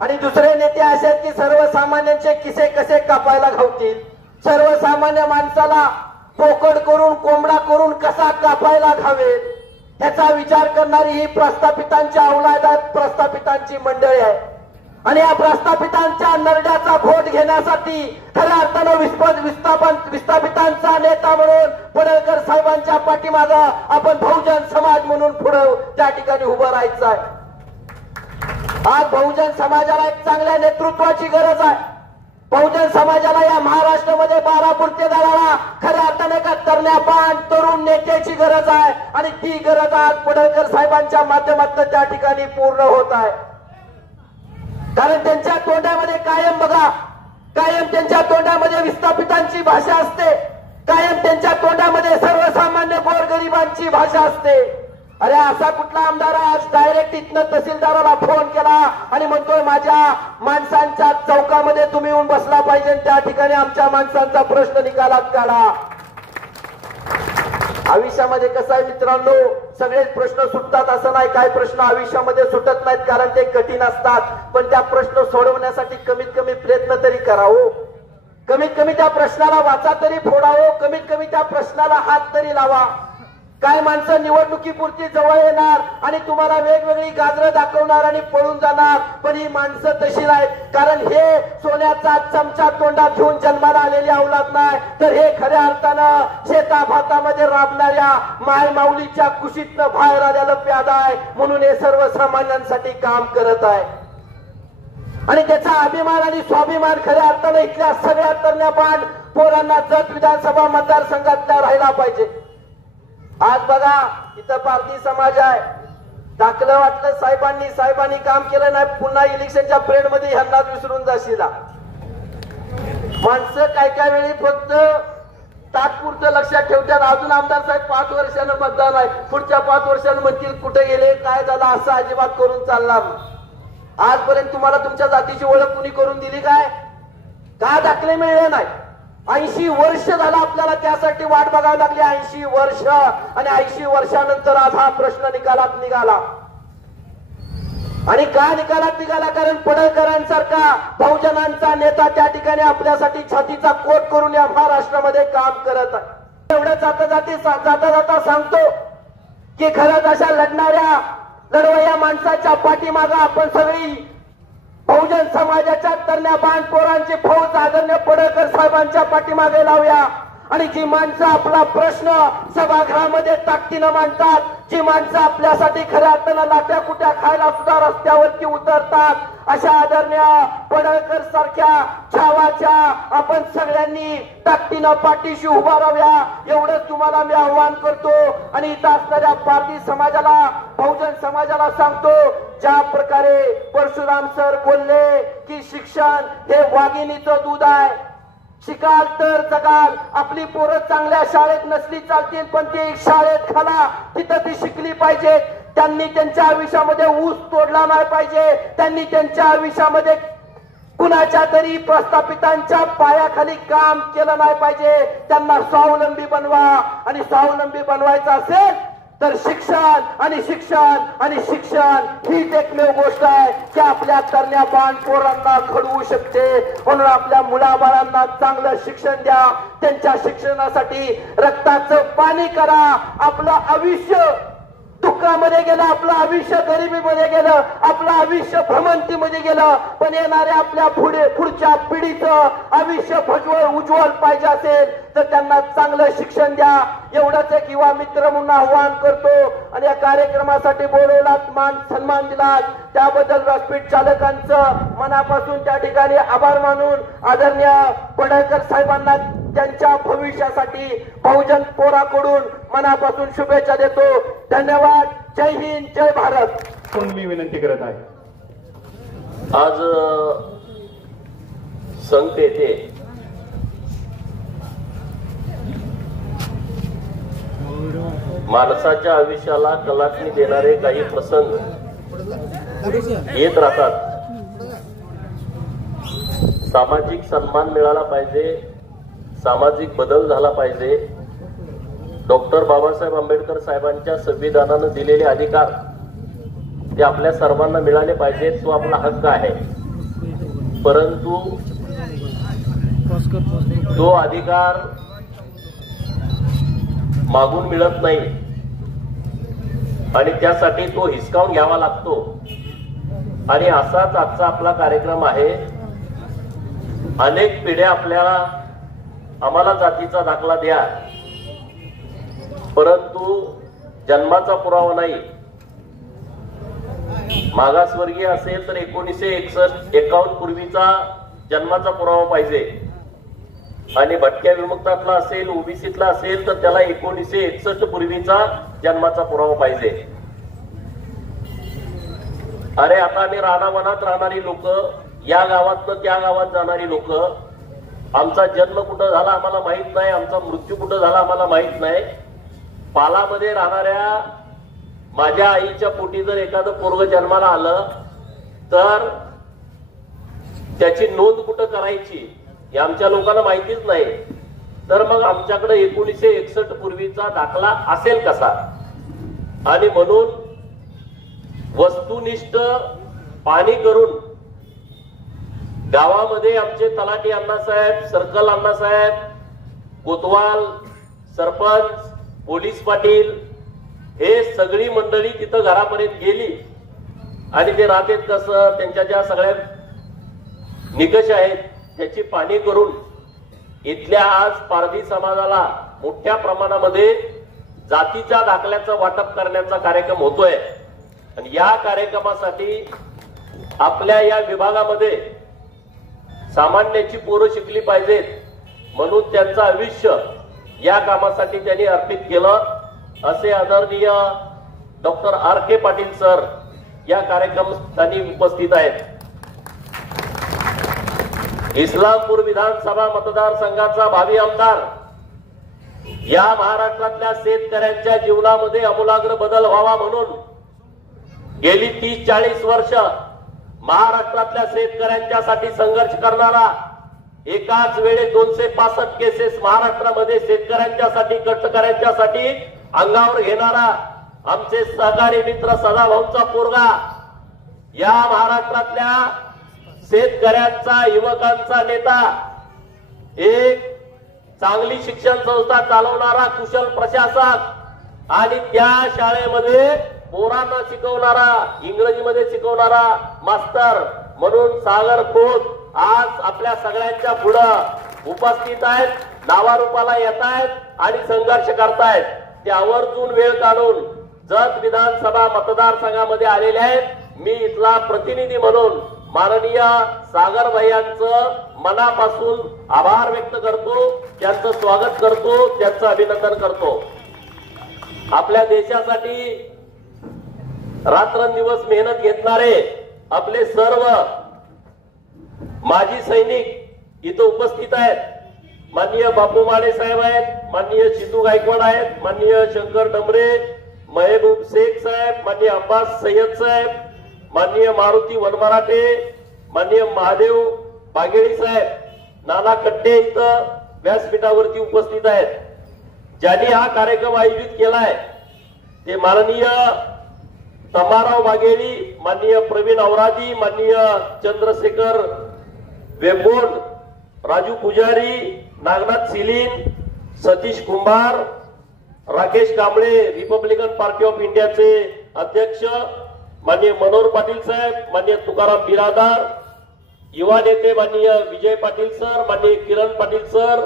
आणि दुसरे नेते असे आहेत की सर्वसामान्यांचे किसे कसे कापायला घावतील, सर्वसामान्य माणसाला पोकळ करून कोंबडा करून कसा कापायला घावेल ह्याचा विचार करणारी ही प्रस्थापितांच्या अवलादात प्रस्थापितांची मंडळी आहे. आणि या प्रस्थापितांच्या नरड्याचा घोट घेण्यासाठी खऱ्या अर्थानं विस्थापितांचा नेता म्हणून पडळकर साहेबांच्या पाठीमागं आपण बहुजन समाज म्हणून पुढे त्या ठिकाणी उभं राहायचं आहे. आज बहुजन समाजाला एक चांगल्या नेतृत्वाची गरज आहे. बहुजन समाजाला या महाराष्ट्रामध्ये 12 बुरतेदाराला खऱ्या अर्थाने का तरण्यापान तरुण नेत्याची गरज आहे. आणि ती गरज आज पडळकर साहेबांच्या माध्यमातून त्या ठिकाणी पूर्ण होत आहे. कारण त्यांच्या तोंडामध्ये कायम बघा, कायम त्यांच्या तोंडामध्ये विस्थापितांची भाषा असते, कायम त्यांच्या तोंडामध्ये सर्वसामान्य गोरगरिबांची भाषा असते. अरे असा कुठला आमदार आज डायरेक्ट इथनं तहसीलदाराला फोन केला आणि म्हणतोय माझ्या माणसांच्या चौकामध्ये तुम्ही येऊन बसला पाहिजे, त्या ठिकाणी आमच्या माणसांचा प्रश्न निकालात काढा. आयुष्यामध्ये कसं आहे मित्रांनो, सगळेच प्रश्न सुटतात असं नाही. काही प्रश्न आयुष्यामध्ये सुटत नाहीत कारण ते कठीण असतात. पण त्या प्रश्न सोडवण्यासाठी कमीत कमी प्रयत्न तरी करावं, कमीत कमी त्या प्रश्नाला वाचा तरी फोडावं, कमीत कमी त्या प्रश्नाला हात तरी लावा. काय माणसं निवडणुकीपुरती जवळ येणार आणि तुम्हाला वेगवेगळी गाजरं दाखवणार आणि पळून जाणार. पण ही माणसं तशी नाहीत. कारण हे सोन्याचा चमचा तोंडात घेऊन जन्माला आलेली अवलाद नाही, तर हे खऱ्या अर्थानं शेताभातामध्ये राबणाऱ्या माय माऊलीच्या कुशीतनं बाहेर आलेलं प्यादा आहे. म्हणून हे सर्वसामान्यांसाठी काम करत आहे. आणि त्याचा अभिमान आणि स्वाभिमान खऱ्या अर्थानं इथल्या सगळ्या तरण्यापान पोरांना जत विधानसभा मतदारसंघातला राहिला पाहिजे. आज बघा इथं पारधी समाज आहे. टाकलं वाटलं साहेबांनी काम केलं नाही, पुन्हा इलेक्शनच्या फ्रेंड मध्ये ह्यांनाच विसरून जाशीला. माणसं काय वेळी फक्त तात्पुरतं लक्षात ठेवतात. अजून आमदार साहेब 5 वर्षानं मतदान आहे, पुढच्या 5 वर्षानं म्हणतील कुठे गेले काय झालं, असं अजिबात करून चालणार. आजपर्यंत तुम्हाला तुमच्या जातीची ओळख कुणी करून दिली काय? का दाखले मिळले नाही? 80 वर्ष झालं आपल्याला त्यासाठी वाट बघावी लागली. 80 वर्ष आणि 80 वर्षानंतर आज हा प्रश्न निकालात निघाला. आणि का निकालात निघाला? कारण पडळकरांसारखा बहुजनांचा नेता त्या ठिकाणी आपल्यासाठी छातीचा कोट करून या महाराष्ट्रामध्ये काम करत आहे. एवढं जाता सांगतो की खरंच अशा लढवया माणसाच्या पाठीमागं आपण सगळी बहुजन समाजाच्या तरण्या पोरांची फौज आदरणीय पडळकर साहेबांच्या पाठीमागे लावूया. आणि जी माणसं आपला प्रश्न सभागृहामध्ये ताकदीनं मांडतात, जी माणसं आपल्यासाठी खऱ्या अर्थानं लाट्या कुट्या खायला सुद्धा रस्त्यावरती उतरतात, अशा आदरणीय पडळकर सारख्या छावाच्या आपण सगळ्यांनी ताकदीनं पाठीशी उभा राहूया. एवढंच तुम्हाला मी आव्हान करतो. आणि इथं असणाऱ्या पारधी समाजाला, बहुजन समाजाला सांगतो, ज्या प्रकारे परशुराम सर बोलले की शिक्षण हे वाघिणीचं दूध आहे, शिकाल तर जगाल. आपली पोरं चांगल्या शाळेत नसली चालतील, पण ती शाळेत घाला, तिथं ती शिकली पाहिजे. त्यांनी त्यांच्या आयुष्यामध्ये ऊस तोडला नाही पाहिजे. त्यांनी त्यांच्या आयुष्यामध्ये कुणाच्या तरी प्रस्थापितांच्या पायाखाली काम केलं नाही पाहिजे. त्यांना स्वावलंबी बनवा. आणि स्वावलंबी बनवायचं असेल तर शिक्षण आणि शिक्षण आणि शिक्षण हीच एकमेव गोष्ट आहे की आपल्या तरण्या पोरांना घडवू शकते. म्हणून आपल्या मुलाबाळांना चांगलं शिक्षण द्या. त्यांच्या शिक्षणासाठी रक्ताचं पाणी करा. आपलं आयुष्य दुःखामध्ये गेलं, आपलं आयुष्य गरिबीमध्ये गेलं, आपलं आयुष्य भ्रमंतीमध्ये गेलं, पण येणाऱ्या आपल्या पुढच्या पिढीचं आयुष्य उज्ज्वल पाहिजे असेल तर त्यांना चांगलं शिक्षण द्या. एवढंच एक युवा मित्र म्हणून आव्हान करतो. आणि या कार्यक्रमासाठी बोलवलात, मान सन्मान दिलात, त्याबद्दल व्यासपीठ चालकांचं मनापासून त्या ठिकाणी आभार मानून आदरणीय पडळकर साहेबांना त्यांच्या भविष्यासाठी बहुजन पोराकडून मनापासून शुभेच्छा देतो. धन्यवाद. जय हिंद, जय भारत. म्हणून मी विनंती करत आहे. आज संत येथे माणसाच्या आयुष्याला कलाटणी देणारे काही प्रसंग येत राहतात. सामाजिक सन्मान मिळाला पाहिजे, सामाजिक बदल झाला पाहिजे. डॉक्टर बाबासाहेब आंबेडकर साहेबांच्या संविधानानं दिलेले अधिकार ते आपल्या सर्वांना मिळाले पाहिजेत. तो आपला हक्क आहे. परंतु तो अधिकार मागून मिळत नाही आणि त्यासाठी तो हिसकावून घ्यावा लागतो. आणि असाच आजचा आपला कार्यक्रम आहे. अनेक पिढ्या आपल्याला आम्हाला जातीचा दाखला द्या, परंतु जन्माचा पुरावा नाही. मागासवर्गीय असेल तर 1961-51 पूर्वीचा जन्माचा पुरावा पाहिजे आणि भटक्या विमुक्तातला असेल, ओबीसीतला असेल तर त्याला 1961 पूर्वीचा जन्माचा पुरावा पाहिजे. अरे आता आम्ही रानावनात राहणारी लोक, या गावातनं त्या गावात जाणारी लोक, आमचा जन्म कुठं झाला आम्हाला माहित नाही, आमचा मृत्यू कुठं झाला आम्हाला माहित नाही. पालामध्ये राहणाऱ्या माझ्या आईच्या पोटी जर एखादं पोरग जन्माला आलं तर त्याची नोंद कुठं करायची हे आमच्या लोकांना माहितीच नाही. तर मग आमच्याकडे 1961 पूर्वीचा दाखला असेल कसा? आणि म्हणून वस्तुनिष्ठ पाणी करून गावामध्ये आमचे तलाठी अण्णासाहेब, सर्कल अण्णासाहेब, कोतवाल, सरपंच, पोलीस पाटील हे सगळी मंडळी तिथं घरापर्यंत गेली आणि ते राहतेत कसं, त्यांच्या ज्या सगळ्या निकष आहेत त्याची पाहणी करून इथल्या आज पारधी समाजाला मोठ्या प्रमाणामध्ये जातीच्या दाखल्याचं वाटप करण्याचा कार्यक्रम होतोय. आणि या कार्यक्रमासाठी आपल्या या विभागामध्ये सामान्याची पोरं शिकली पाहिजेत म्हणून त्यांचं आयुष्य या कामासाठी त्यांनी अर्पित केलं. असे आदरणीय डॉक्टर R.K. पाटील सर या कार्यक्रमासाठी उपस्थित आहेत. इस्लामपूर विधानसभा मतदारसंघाचा भावी आमदार, या महाराष्ट्रातल्या शेतकऱ्यांच्या जीवनामध्ये आमूलाग्र बदल व्हावा म्हणून गेली 30-40 वर्ष महाराष्ट्रातल्या शेतकऱ्यांच्यासाठी संघर्ष करणारा, एकाच वेळी 265 केसेस महाराष्ट्रामध्ये शेतकऱ्यांच्यासाठी, कष्टकऱ्यांच्यासाठी अंगावर घेणारा आमचे सहकारी मित्र सदाभाऊंचा पोरगा, या महाराष्ट्रातल्या शेतकऱ्यांचा, युवकांचा नेता, एक चांगली शिक्षण संस्था चालवणारा कुशल प्रशासक आणि त्या शाळेमध्ये पोरांना शिकवणारा, इंग्रजीमध्ये शिकवणारा मास्तर म्हणून सागर खोत आज आपल्या सगळ्यांच्या पुढं उपस्थित आहेत, नावारूपाला येत आहेत आणि संघर्ष करतायत. ते आवर्जून वेळ काढून जत विधानसभा मतदारसंघामध्ये आलेले आहेत. मी इथला प्रतिनिधी म्हणून माननीय सागर भैयांचं मनापासून आभार व्यक्त करतो, त्यांचं स्वागत करतो, त्यांचं अभिनंदन करतो. आपल्या देशासाठी रात्रंदिवस मेहनत घेणारे आपले सर्व माजी सैनिक इथं उपस्थित आहेत. माननीय बापू माने साहेब आहेत, माननीय सिद्धू गायकवाड आहेत, माननीय शंकर डमरे, महबूब शेख साहेब, माननीय अब्बास सय्यद साहेब, माननीय मारुती वनमराठे, माननीय महादेव बागेळी साहेब, नाना कट्टे इथं व्यासपीठावरती उपस्थित आहेत. ज्यांनी हा कार्यक्रम आयोजित केलाय ते माननीय तमाराव बागेळी, माननीय प्रवीण औरादी, माननीय चंद्रशेखर वेंबोड, राजू पुजारी, नागनाथ सिलीन, सतीश कुंभार, Rakesh Kamble, Republican party of इंडियाचे अध्यक्ष, माननीय मनोहर पाटील साहेब, माननीय तुकाराम बिरादार, युवा नेते माननीय विजय पाटील सर, माननीय किरण पाटील सर,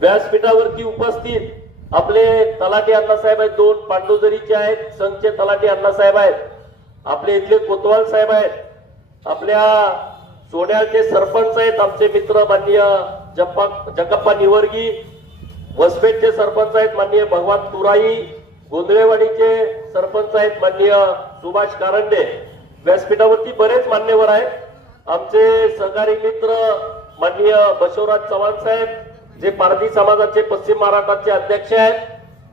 व्यासपीठावरती उपस्थित आपले तलाठी अण्णासाहेब आहेत, 2 पांडुजरीचे आहेत, संघचे तलाठी अण्णासाहेब आहेत, आपले इथले कोतवाल साहेब आहेत, आपल्या सोन्याचे सरपंच आहेत आमचे मित्र माननीय जगप्पा निवर्गी, वसपेटचे सरपंच आहेत माननीय भगवान तुराई, गोंधळेवाडीचे सरपंच आहेत माननीय सुभाष कारंडे. व्यासपीठावरती बरेच मान्यवर आहेत. आमचे सहकारी मित्र माननीय बसवराज चव्हाण साहेब जे पारधी समाजाचे पश्चिम महाराष्ट्राचे अध्यक्ष आहेत,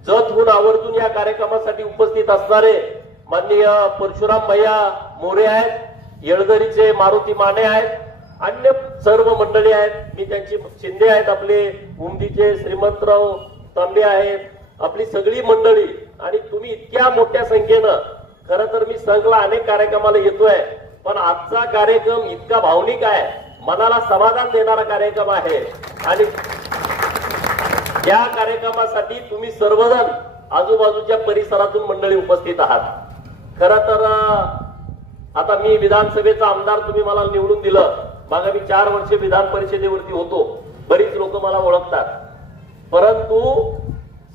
जतहून आवर्जून या कार्यक्रमासाठी उपस्थित असणारे माननीय परशुराम भैया मोरे आहेत, येळदरीचे मारुती माने आहेत, अन्य सर्व मंडळी आहेत. मी त्यांची शिंदे आहेत, आपले उमदीचे श्रीमंतराव तांबे आहेत, आपली सगळी मंडळी. आणि तुम्ही इतक्या मोठ्या संख्येनं, खरं तर मी संघला अनेक कार्यक्रमाला येतोय, पण आजचा कार्यक्रम इतका भावनिक आहे, मनाला समाधान देणारा कार्यक्रम आहे. आणि या कार्यक्रमासाठी तुम्ही सर्वजण आजूबाजूच्या परिसरातून मंडळी उपस्थित आहात. खरं तर आता मी विधानसभेचा आमदार, तुम्ही मला निवडून दिलं. मागे मी 4 वर्ष विधान परिषदेवरती होतो, बरीच लोक मला ओळखतात. परंतु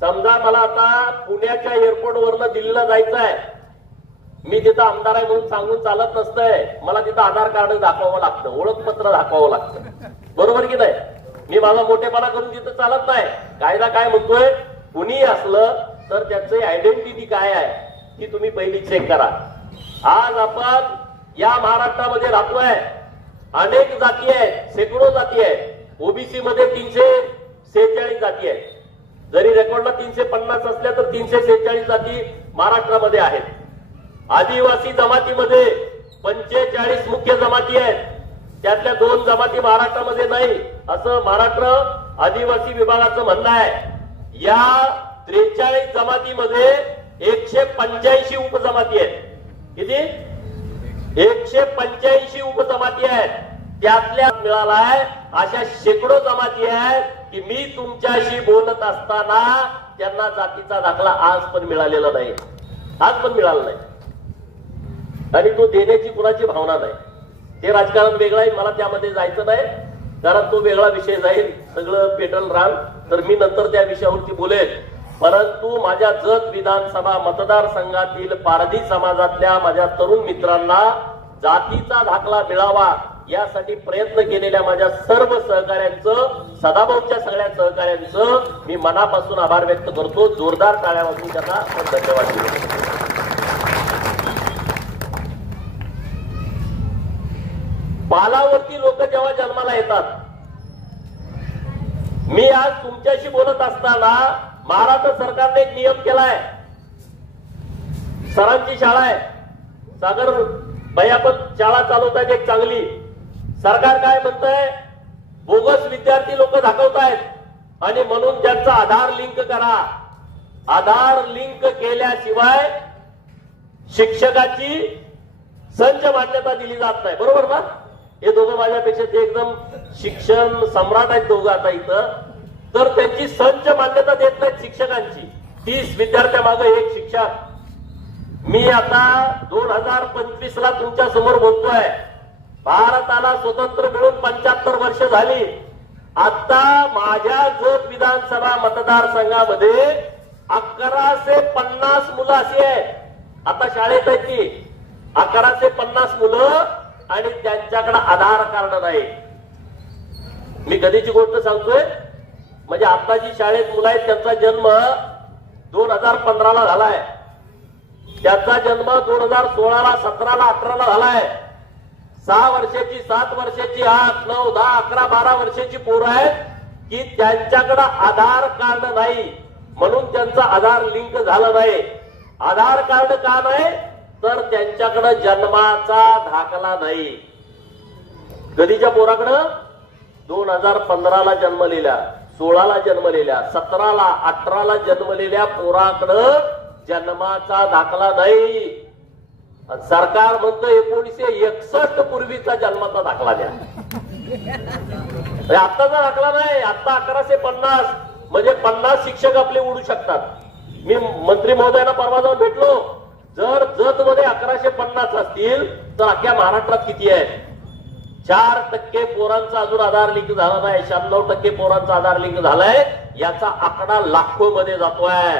समजा मला आता पुण्याच्या एअरपोर्टवरनं दिल्लीला जायचं आहे, मी तिथं आमदार आहे म्हणून सांगून चालत नसतंय. मला तिथं आधार कार्ड दाखवावं लागतं, ओळखपत्र दाखवावं लागतं, बरोबर की नाही? मी माझा मोठेपणा करून तिथं चालत नाही. कायदा काय म्हणतोय, कुणी असलं तर त्याचं आयडेंटिटी काय आहे ती तुम्ही पहिली चेक करा. आज आपण या महाराष्ट्रामध्ये राहतोय, अनेक जाती आहेत, शेकडो जाती आहेत. ओबीसी मध्ये 346 जाती आहेत. जरी रेकॉर्डला 350 असल्या तर 346 जाती महाराष्ट्रामध्ये आहेत. आदिवासी जमातीमध्ये 45 मुख्य जमाती आहेत, त्यातल्या 2 जमाती महाराष्ट्रामध्ये नाही, असं महाराष्ट्र आदिवासी विभागाचं म्हणणं आहे. या 43 जमातीमध्ये 185 उपजमाती आहेत. किती? 185 उपजमाती आहेत. त्यातल्या मिळालाय अशा शेकडो जमाती आहेत की मी तुमच्याशी बोलत असताना त्यांना जातीचा दाखला आज पण मिळालेला नाही, आज पण मिळाला नाही. आणि तो देण्याची कुणाची भावना नाही. ते राजकारण वेगळं आहे, मला त्यामध्ये जायचं नाही, कारण तो वेगळा विषय जाईल, सगळं पेटल रान. तर मी नंतर त्या विषयावरती बोलेन. परंतु माझ्या जत विधानसभा मतदारसंघातील पारधी समाजातल्या माझ्या तरुण मित्रांना जातीचा दाखला मिळावा यासाठी प्रयत्न केलेल्या माझ्या सर्व सहकाऱ्यांचं, सदाभाऊच्या सगळ्या सहकाऱ्यांचं मी मनापासून आभार व्यक्त करतो. जोरदार टाळ्या वाजवून त्यांना धन्यवाद देतो. बालावरती लोक जेव्हा जन्माला येतात, मी आज तुमच्याशी बोलत असताना महाराष्ट्र सरकारने एक नियम केलाय. सरांची शाळा आहे, सागर भैया पण शाळा चालवतात एक चांगली. सरकार काय म्हणतंय, बोगस विद्यार्थी लोक दाखवतायत आणि म्हणून त्यांचा आधार लिंक करा. आधार लिंक केल्याशिवाय शिक्षकाची संच मान्यता दिली जात नाही, बरोबर ना? हे दोघं माझ्यापेक्षा ते एकदम शिक्षण सम्राट आहेत दोघं आता इथं. तर त्यांची संच मान्यता देत नाहीत शिक्षकांची. 30 विद्यार्थ्या मागे एक शिक्षक. मी आता 2025 ला तुमच्या समोर बोलतोय. भारताला स्वतंत्र मिळून 75 वर्ष झाली. आता माझ्या जत विधानसभा मतदारसंघामध्ये 1150 मुलं अशी आहेत, आता शाळेत आहेत ती 1150 मुलं, आणि त्यांच्याकडे आधार कार्ड नाही. मी कधीची गोष्ट सांगतोय, म्हणजे आता जी शाळेत मुलं आहेत त्यांचा जन्म 2015 ला झालाय, त्यांचा जन्म 2016 ला 17 ला 18 ला झालाय. 6 वर्षाची 7 वर्षाची 8 9 10 11 12 वर्षाची पोरं आहेत की त्यांच्याकडे आधार कार्ड नाही, म्हणून त्यांचा आधार लिंक झाला नाही. आधार कार्ड का नाही, तर त्यांच्याकडे जन्माचा दाखला नाही. कधीच्या पोराकडं 2015 ला जन्मलेल्या, 16 ला जन्मलेल्या, 17 ला 18 ला जन्मलेल्या पोराकडं जन्माचा दाखला नाही. सरकार म्हणतं 1961 पूर्वीचा जन्माचा दाखला द्या. आत्ताचा दाखला नाही. आता 1150 म्हणजे 50 शिक्षक आपले उडू शकतात. मी मंत्री महोदयांना परवा जाऊन भेटलो. जर जत मध्ये 1150 असतील तर अख्ख्या महाराष्ट्रात किती आहेत? 4% पोरांचा अजून आधार लिंक झाला नाही. 96% पोरांचा आधार लिंक झालाय. याचा आकडा लाखो मध्ये जातोय.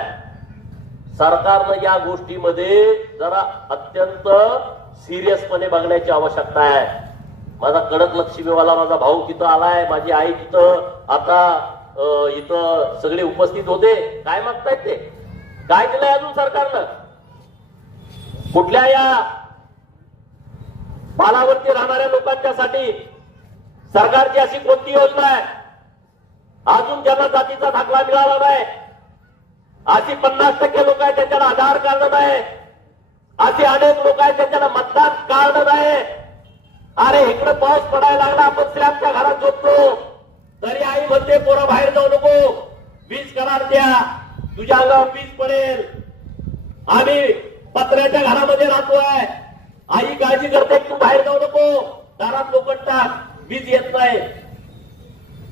सरकारनं या गोष्टीमध्ये जरा अत्यंत सिरियसपणे बघण्याची आवश्यकता आहे. माझा कडक लक्ष्मीवाला माझा भाऊ तिथं आलाय, माझी आई तिथं आता इथं सगळे उपस्थित होते. काय मागतायत ते? काय दिलंय अजून सरकारनं? कुठल्या या बालावरती राहणाऱ्या लोकांच्यासाठी सरकारची अशी कोणती योजना आहे अजून ज्यांना जातीचा दाखला मिळाला नाही? अशी 50% लोक आहेत त्यांच्याला आधार कार्ड नाही, असे अनेक लोक आहेत त्यांच्याला मतदान कार्ड नाही. अरे इकडे पाऊस पडायला लागला, आपण स्लॅबच्या घरात झोपतो तरी आई म्हणते पोरं बाहेर जाऊ नको, वीज करार द्या, तुझ्या अंगावर वीज पडेल. आम्ही पत्र्याच्या घरामध्ये राहतोय, आई काळजी करते तू बाहेर जाऊ नको, दारात लोखंड टाक, वीज येत नाही.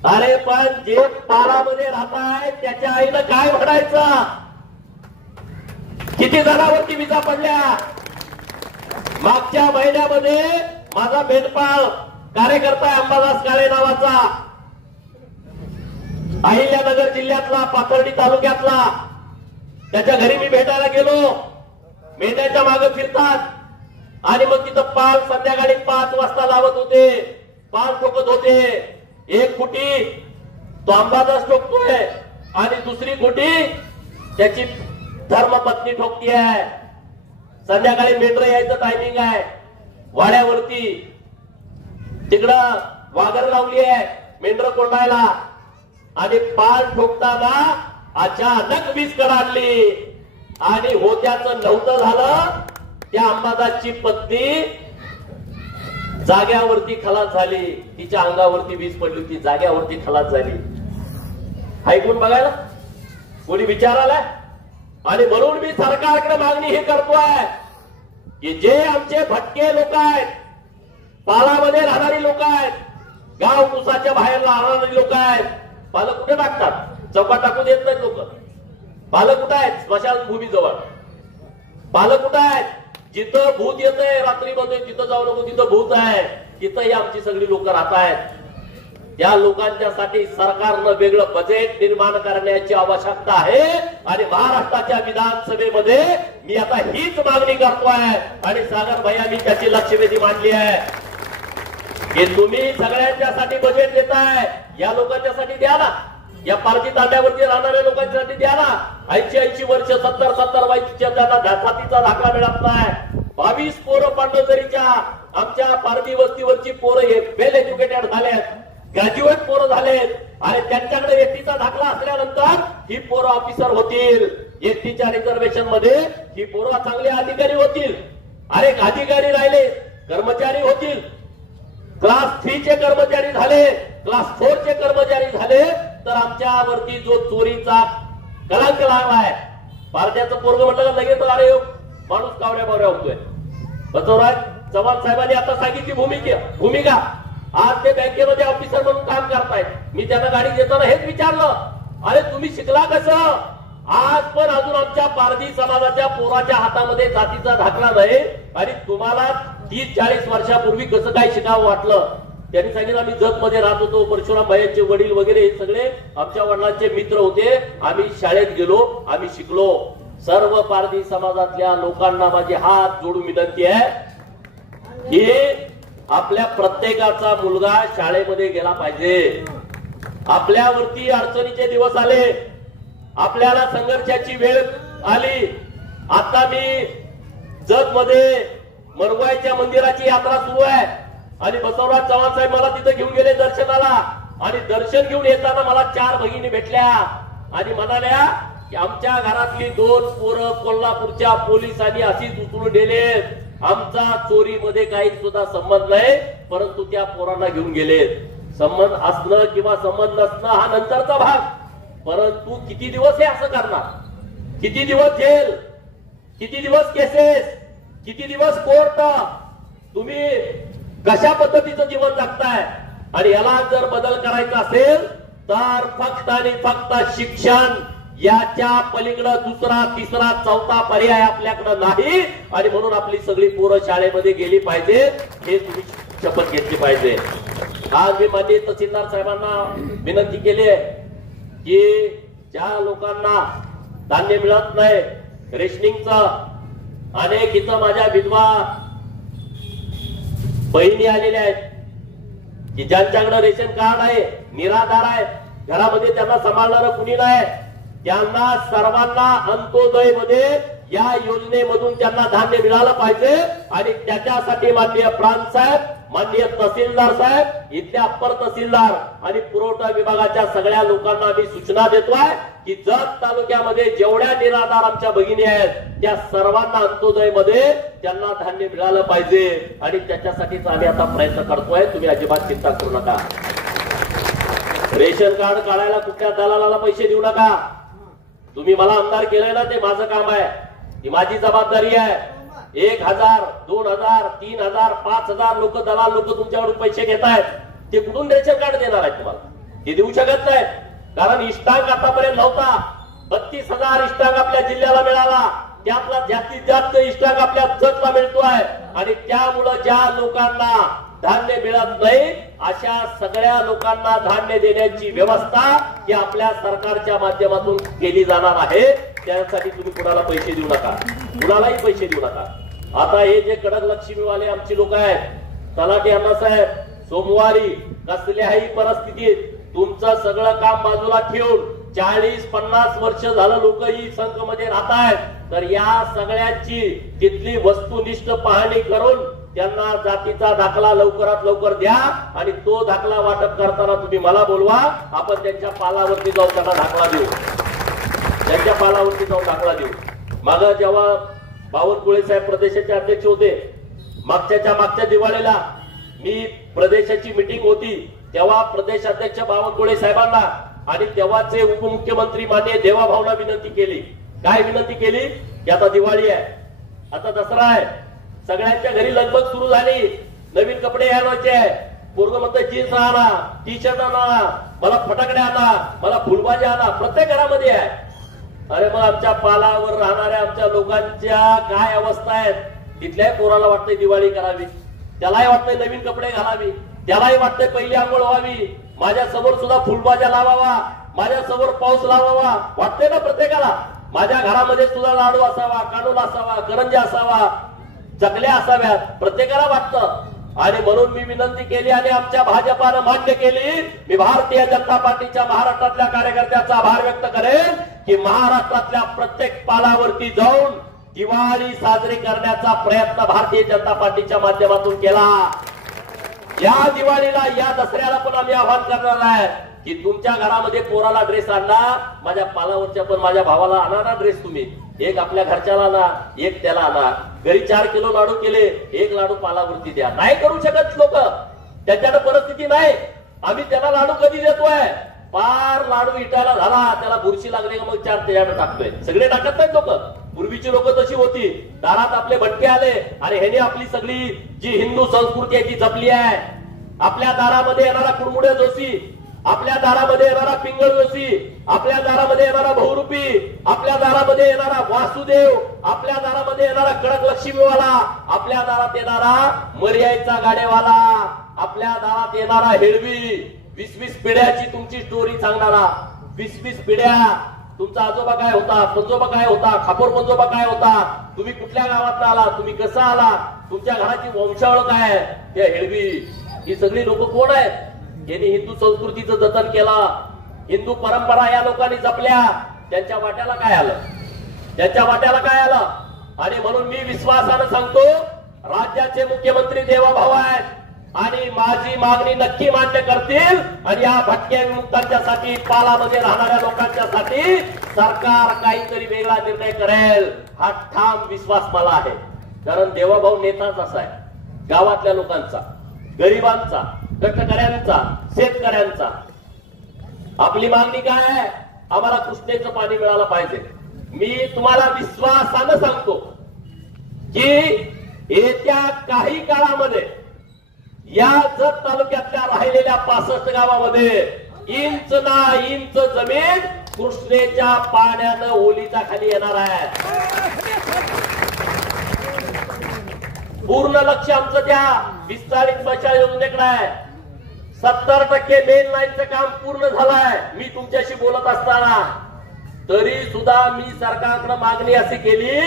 अरे पण जे पालामध्ये राहताय त्याच्या आईनं काय म्हणायचं? किती जणांवरती विजा पडल्या? मागच्या महिन्यामध्ये माझा बेंडपाळ कार्यकर्ता अंबादास काळे नावाचा, अहिल्यानगर जिल्ह्यातला, पाथर्डी तालुक्यातला, त्याच्या घरी मी भेटायला गेलो. मेंढ्याच्या मागे फिरतात आणि मग तिथं पाल संध्याकाळी 5 वाजता लावत होते, पाल ठोकत होते. एक कुटी तो अंबादास ठोकतोय आणि दुसरी कुटी त्याची धर्मपत्नी ठोकती आहे. संध्याकाळी मेंढर यायचं टायमिंग आहे, वाड्यावरती तिकडं वाघर लावली आहे मेंढर कोंडायला, आणि पाल ठोकताना अचानक वीज कडाडली आणि होत्याचं नव्हतं झालं. त्या अंबादासची पत्नी जाग्यावरती खलास झाली, तिच्या अंगावरती वीज पडली होती, जाग्यावरती खलास झाली. ऐकून बघायला कोणी विचारायला. आणि म्हणून मी सरकारकडे मागणी हे करतोय की जे आमचे भटके लोक आहेत, पालामध्ये राहणारी लोक आहेत, गाव कुसाच्या बाहेर राहणारी लोक आहेत, पालक कुठे टाकतात? चौकात टाकून देत नाहीत लोक. पालक कुठे आहेत? स्मशानभूमी जवळ. पालक कुठे आहेत? जिथं भूत येतंय रात्रीमध्ये तिथं जाऊ नको, तिथं भूत आहे, तिथंही आमची सगळी लोक राहत आहेत. त्या लोकांच्यासाठी सरकारनं वेगळं बजेट निर्माण करण्याची आवश्यकता आहे. आणि महाराष्ट्राच्या विधानसभेमध्ये मी आता हीच मागणी करतोय आणि सागर भैया मी त्याची लक्षवेधी मांडली आहे की तुम्ही सगळ्यांच्यासाठी बजेट देताय, या लोकांच्यासाठी द्या ना, या पारधी तांड्यावरती राहणाऱ्या लोकांसाठी द्या ना. 80 वर्ष 70 वर्षाच्या त्यांना जातीचा दाखला मिळत नाही. 22 पोरं पांडवजरीच्या आमच्या पारधी वस्तीवरची पोरं हे वेल एज्युकेटेड झालेत, ग्रॅज्युएट पोरं झालेत आणि त्यांच्याकडे एसटीचा दाखला असल्यानंतर ही पोरं ऑफिसर होतील, एसटीच्या रिझर्वेशन मध्ये ही पोरं चांगले अधिकारी होतील. अरे अधिकारी राहिले कर्मचारी होतील, क्लास 3 चे कर्मचारी झाले, क्लास 4 चे कर्मचारी झाले, तर आमच्यावरती जो चोरीचा कलंक लागलाय, पारध्याचं पोरग म्हटलं का लगेच अरे माणूस कावड्या बावड्या होतोय. बसवराज चव्हाण साहेबांनी आता सांगितली भूमिका. आज ते बँकेमध्ये ऑफिसर म्हणून काम करतायत. मी त्यांना गाडी देताना हेच विचारलं, अरे तुम्ही शिकला कसं? आज पण अजून आमच्या पारधी समाजाच्या पोराच्या हातामध्ये जातीचा दाखला नाही आणि तुम्हाला 30-40 वर्षापूर्वी कसं काय शिकावं वाटलं? त्यांनी सांगितलं आम्ही जत मध्ये राहत होतो, परशुराम भाईचे वडील वगैरे हे सगळे आमच्या वडिलांचे मित्र होते, आम्ही शाळेत गेलो, आम्ही शिकलो. सर्व पारधी समाजातल्या लोकांना माझी हात जोडून विनंती आहे की आपल्या प्रत्येकाचा मुलगा शाळेमध्ये गेला पाहिजे. आपल्यावरती अडचणीचे दिवस आले, आपल्याला संघर्षाची वेळ आली. आता मी जत मध्ये मरवाईच्या मंदिराची यात्रा सुरू आहे आणि बसवराज चव्हाण साहेब मला तिथे घेऊन गेले दर्शनाला. आणि दर्शन घेऊन येताना मला 4 भगिनी भेटल्या आणि म्हणाल्या की आमच्या घरातली 2 पोरं कोल्हापूरच्या पोलिसांनी अशीच उचलून नेलेत. आमचा चोरीमध्ये काही सुद्धा संबंध नाही, परंतु त्या पोरांना घेऊन गेलेत. संबंध असणं किंवा संबंध नसणं हा नंतरचा भाग, परंतु किती दिवस हे असं करणार? किती दिवस जेल, किती दिवस केसेस, किती दिवस कोर्ट? तुम्ही कशा पद्धतीचं जीवन जगताय? आणि याला जर बदल करायचा असेल तर फक्त आणि फक्त शिक्षण, याच्या पलीकडे दुसरा तिसरा चौथा पर्याय आपल्याकडे नाही. आणि म्हणून आपली सगळी पोरं शाळेमध्ये गेली पाहिजे, हे तुम्ही शपथ घेतली पाहिजे. आज मी माननीय तहसीलदार साहेबांना विनंती केली आहे की ज्या लोकांना धान्य मिळत नाही रेशनिंगचं, अनेक इथं माझ्या विधवा बहिणी आलेल्या आहेत की ज्यांच्याकडे रेशन कार्ड आहे, निराधार आहे, घरामध्ये त्यांना सांभाळणारं कुणी नाही, त्यांना सर्वांना अंत्योदय मध्ये या योजनेमधून त्यांना धान्य मिळालं पाहिजे. आणि त्याच्यासाठी माननीय प्रांत साहेब माननीय तहसीलदार साहेब, इथल्या अप्पर तहसीलदार आणि पुरवठा विभागाच्या सगळ्या लोकांना मी सूचना देतोय की जत तालुक्यामध्ये जेवढ्या निराधार आमच्या भगिनी आहेत त्या सर्वांना अंत्योदय मध्ये त्यांना धान्य मिळालं पाहिजे आणि त्याच्यासाठीच आम्ही आता प्रयत्न करतोय. तुम्ही अजिबात चिंता करू नका. रेशन कार्ड काढायला कुठल्या दलालाला पैसे देऊ नका. तुम्ही मला आमदार केलंय ना, ते माझं काम आहे, ही माझी जबाबदारी आहे. 1000, 2000, 3000, 5000 लोक दलाल लोक तुमच्याकडून पैसे घेत आहेत. ते कुठून रेशन कार्ड देणार आहेत तुम्हाला? ते देऊ शकत नाहीत, कारण इष्टांक आतापर्यंत नव्हता. 32,000 इष्टांक आपल्या जिल्ह्याला मिळाला. त्यातला जास्तीत जास्त इष्टांक आपल्या जतला मिळतोय आणि त्यामुळं ज्या लोकांना धान्य मिळत नाही अशा सगळ्या लोकांना धान्य देण्याची व्यवस्था ही आपल्या सरकारच्या माध्यमातून केली जाणार आहे. त्यासाठी तुम्ही कुणाला पैसे देऊ नका, कुणालाही पैसे देऊ नका. आता हे जे कडक लक्ष्मीवाले आमची लोक आहेत, तलाठी अण्णासाहेब, सोमवारी कसल्याही परिस्थितीत तुमचं सगळं काम बाजूला ठेवून 40-50 वर्ष झालं लोक ही संघ मध्ये राहत आहेत, तर या सगळ्यांची तिथली वस्तुनिष्ठ पाहणी करून त्यांना जातीचा दाखला लवकरात लवकर द्या आणि तो दाखला वाटप करताना तुम्ही मला बोलवा. आपण त्यांच्या पालावरती जाऊन त्यांना दाखला देऊ, त्यांच्या पालावरती जाऊन दाखला देऊ. मागं जेव्हा बावनकुळे साहेब प्रदेशाचे अध्यक्ष होते, मागच्या दिवाळीला मी प्रदेशाची मीटिंग होती, तेव्हा प्रदेश अध्यक्ष बावनकुळे साहेबांना आणि तेव्हाचे उपमुख्यमंत्री माननीय देवाभाऊंना विनंती केली. काय विनंती केली की आता दिवाळी आहे, आता दसरा आहे, सगळ्यांच्या घरी लगबग सुरू झाली, नवीन कपडे आणायचे आहे. पोरग म्हणतं जीन्स आणा, टी शर्ट आणा, मला फटाकडे आणा, मला फुलबाजी आणा, प्रत्येक घरामध्ये आहे. अरे मग आमच्या पालावर राहणाऱ्या आमच्या लोकांच्या काय अवस्था आहेत. तिथल्याही पोराला वाटतंय दिवाळी करावी, त्यालाही वाटतंय नवीन कपडे घालावी, त्यालाही वाटतंय पहिली आंघोळ व्हावी, माझ्या समोर सुद्धा फुलबाज्या लावावा, माझ्या समोर पाऊस लावावा, वाटतंय ना प्रत्येकाला. माझ्या घरामध्ये सुद्धा लाडू असावा, कानूल असावा, करंजा असावा, चकल्या असाव्यात, प्रत्येकाला वाटतं. आणि म्हणून मी विनंती केली आणि आमच्या भाजपानं मान्य केली. मी भारतीय जनता पार्टीच्या महाराष्ट्रातल्या कार्यकर्त्याचा आभार व्यक्त करेन की महाराष्ट्रातल्या प्रत्येक पालावरती जाऊन दिवाळी साजरी करण्याचा प्रयत्न भारतीय जनता पार्टीच्या माध्यमातून केला. या दिवाळीला, या दसऱ्याला पण आम्ही आवाहन करणार आहे की तुमच्या घरामध्ये पोराला ड्रेस आणला, माझ्या पालावरच्या पण माझ्या भावाला आणा ना ड्रेस. तुम्ही एक आपल्या घरच्याला आणा, एक त्याला आणा. घरी 4 किलो लाडू केले, 1 लाडू पालावरती द्या. नाही करू शकत लोक, त्याच्याकडे परिस्थिती नाही. आम्ही त्याला लाडू कधी देतोय? पार लाडू इटायला झाला, त्याला बुरशी लागली का मग 4 त्याच्याकडे टाकतोय. सगळे टाकत नाहीत लोक. पूर्वीची लोक तशी होती, दारात आपले भटके आले आणि ह्याने आपली सगळी जी हिंदू संस्कृती आहे ती जपली आहे. आपल्या दारामध्ये येणारा कुडमुडे जोशी, आपल्या दारामध्ये येणारा पिंगळ जोशी, आपल्या दारामध्ये येणारा बहुरूपी, आपल्या दारामध्ये येणारा वासुदेव, आपल्या दारामध्ये येणारा कडक लक्ष्मीवाला, आपल्या दारात येणारा मर्यादेचा गाडेवाला, आपल्या दारात येणारा हेळवी, 20-20 पिढ्याची तुमची स्टोरी सांगणारा. 20-20 पिढ्या तुमचा आजोबा काय होता, पंजोबा काय होता, खापोर पंजोबा काय होता, तुम्ही कुठल्या गावात आला, तुम्ही कसा आला, तुमच्या घराची वंशावळ काय आहे, त्या हेळवी. ही सगळी लोक कोण आहेत? यांनी हिंदू संस्कृतीचं जतन केलं, हिंदू परंपरा या लोकांनी जपल्या. त्यांच्या वाट्याला काय आलं? त्यांच्या वाट्याला काय आलं? आणि म्हणून मी विश्वासानं सांगतो, राज्याचे मुख्यमंत्री देवाभाऊ आहेत आणि माझी मागणी नक्की मान्य करतील आणि या भटक्या विमुक्तांच्यासाठी, पालामध्ये राहणाऱ्या लोकांच्यासाठी सरकार काहीतरी वेगळा निर्णय करेल, हा ठाम विश्वास मला आहे. कारण देवाभाऊ नेताच असा आहे, गावातल्या लोकांचा, गरिबांचा, कष्टकऱ्यांचा, शेतकऱ्यांचा. आपली मागणी काय आहे? आम्हाला कृष्णेचं पाणी मिळालं पाहिजे. मी तुम्हाला विश्वासानं सांगतो की येत्या काही काळामध्ये या जत तालुक्यातल्या राहिलेल्या 65 गावामध्ये इंच ना इंच जमीन कृष्णेच्या पाण्यानं ओलीचा खाली येणार आहे. पूर्ण लक्ष आमचं त्या विस्तारित पैसा योजनेकडे आहे. 70% मेन लाईनचं काम पूर्ण झालंय. मी तुमच्याशी बोलत असताना तरी सुद्धा मी सरकारकडे मागणी अशी केली,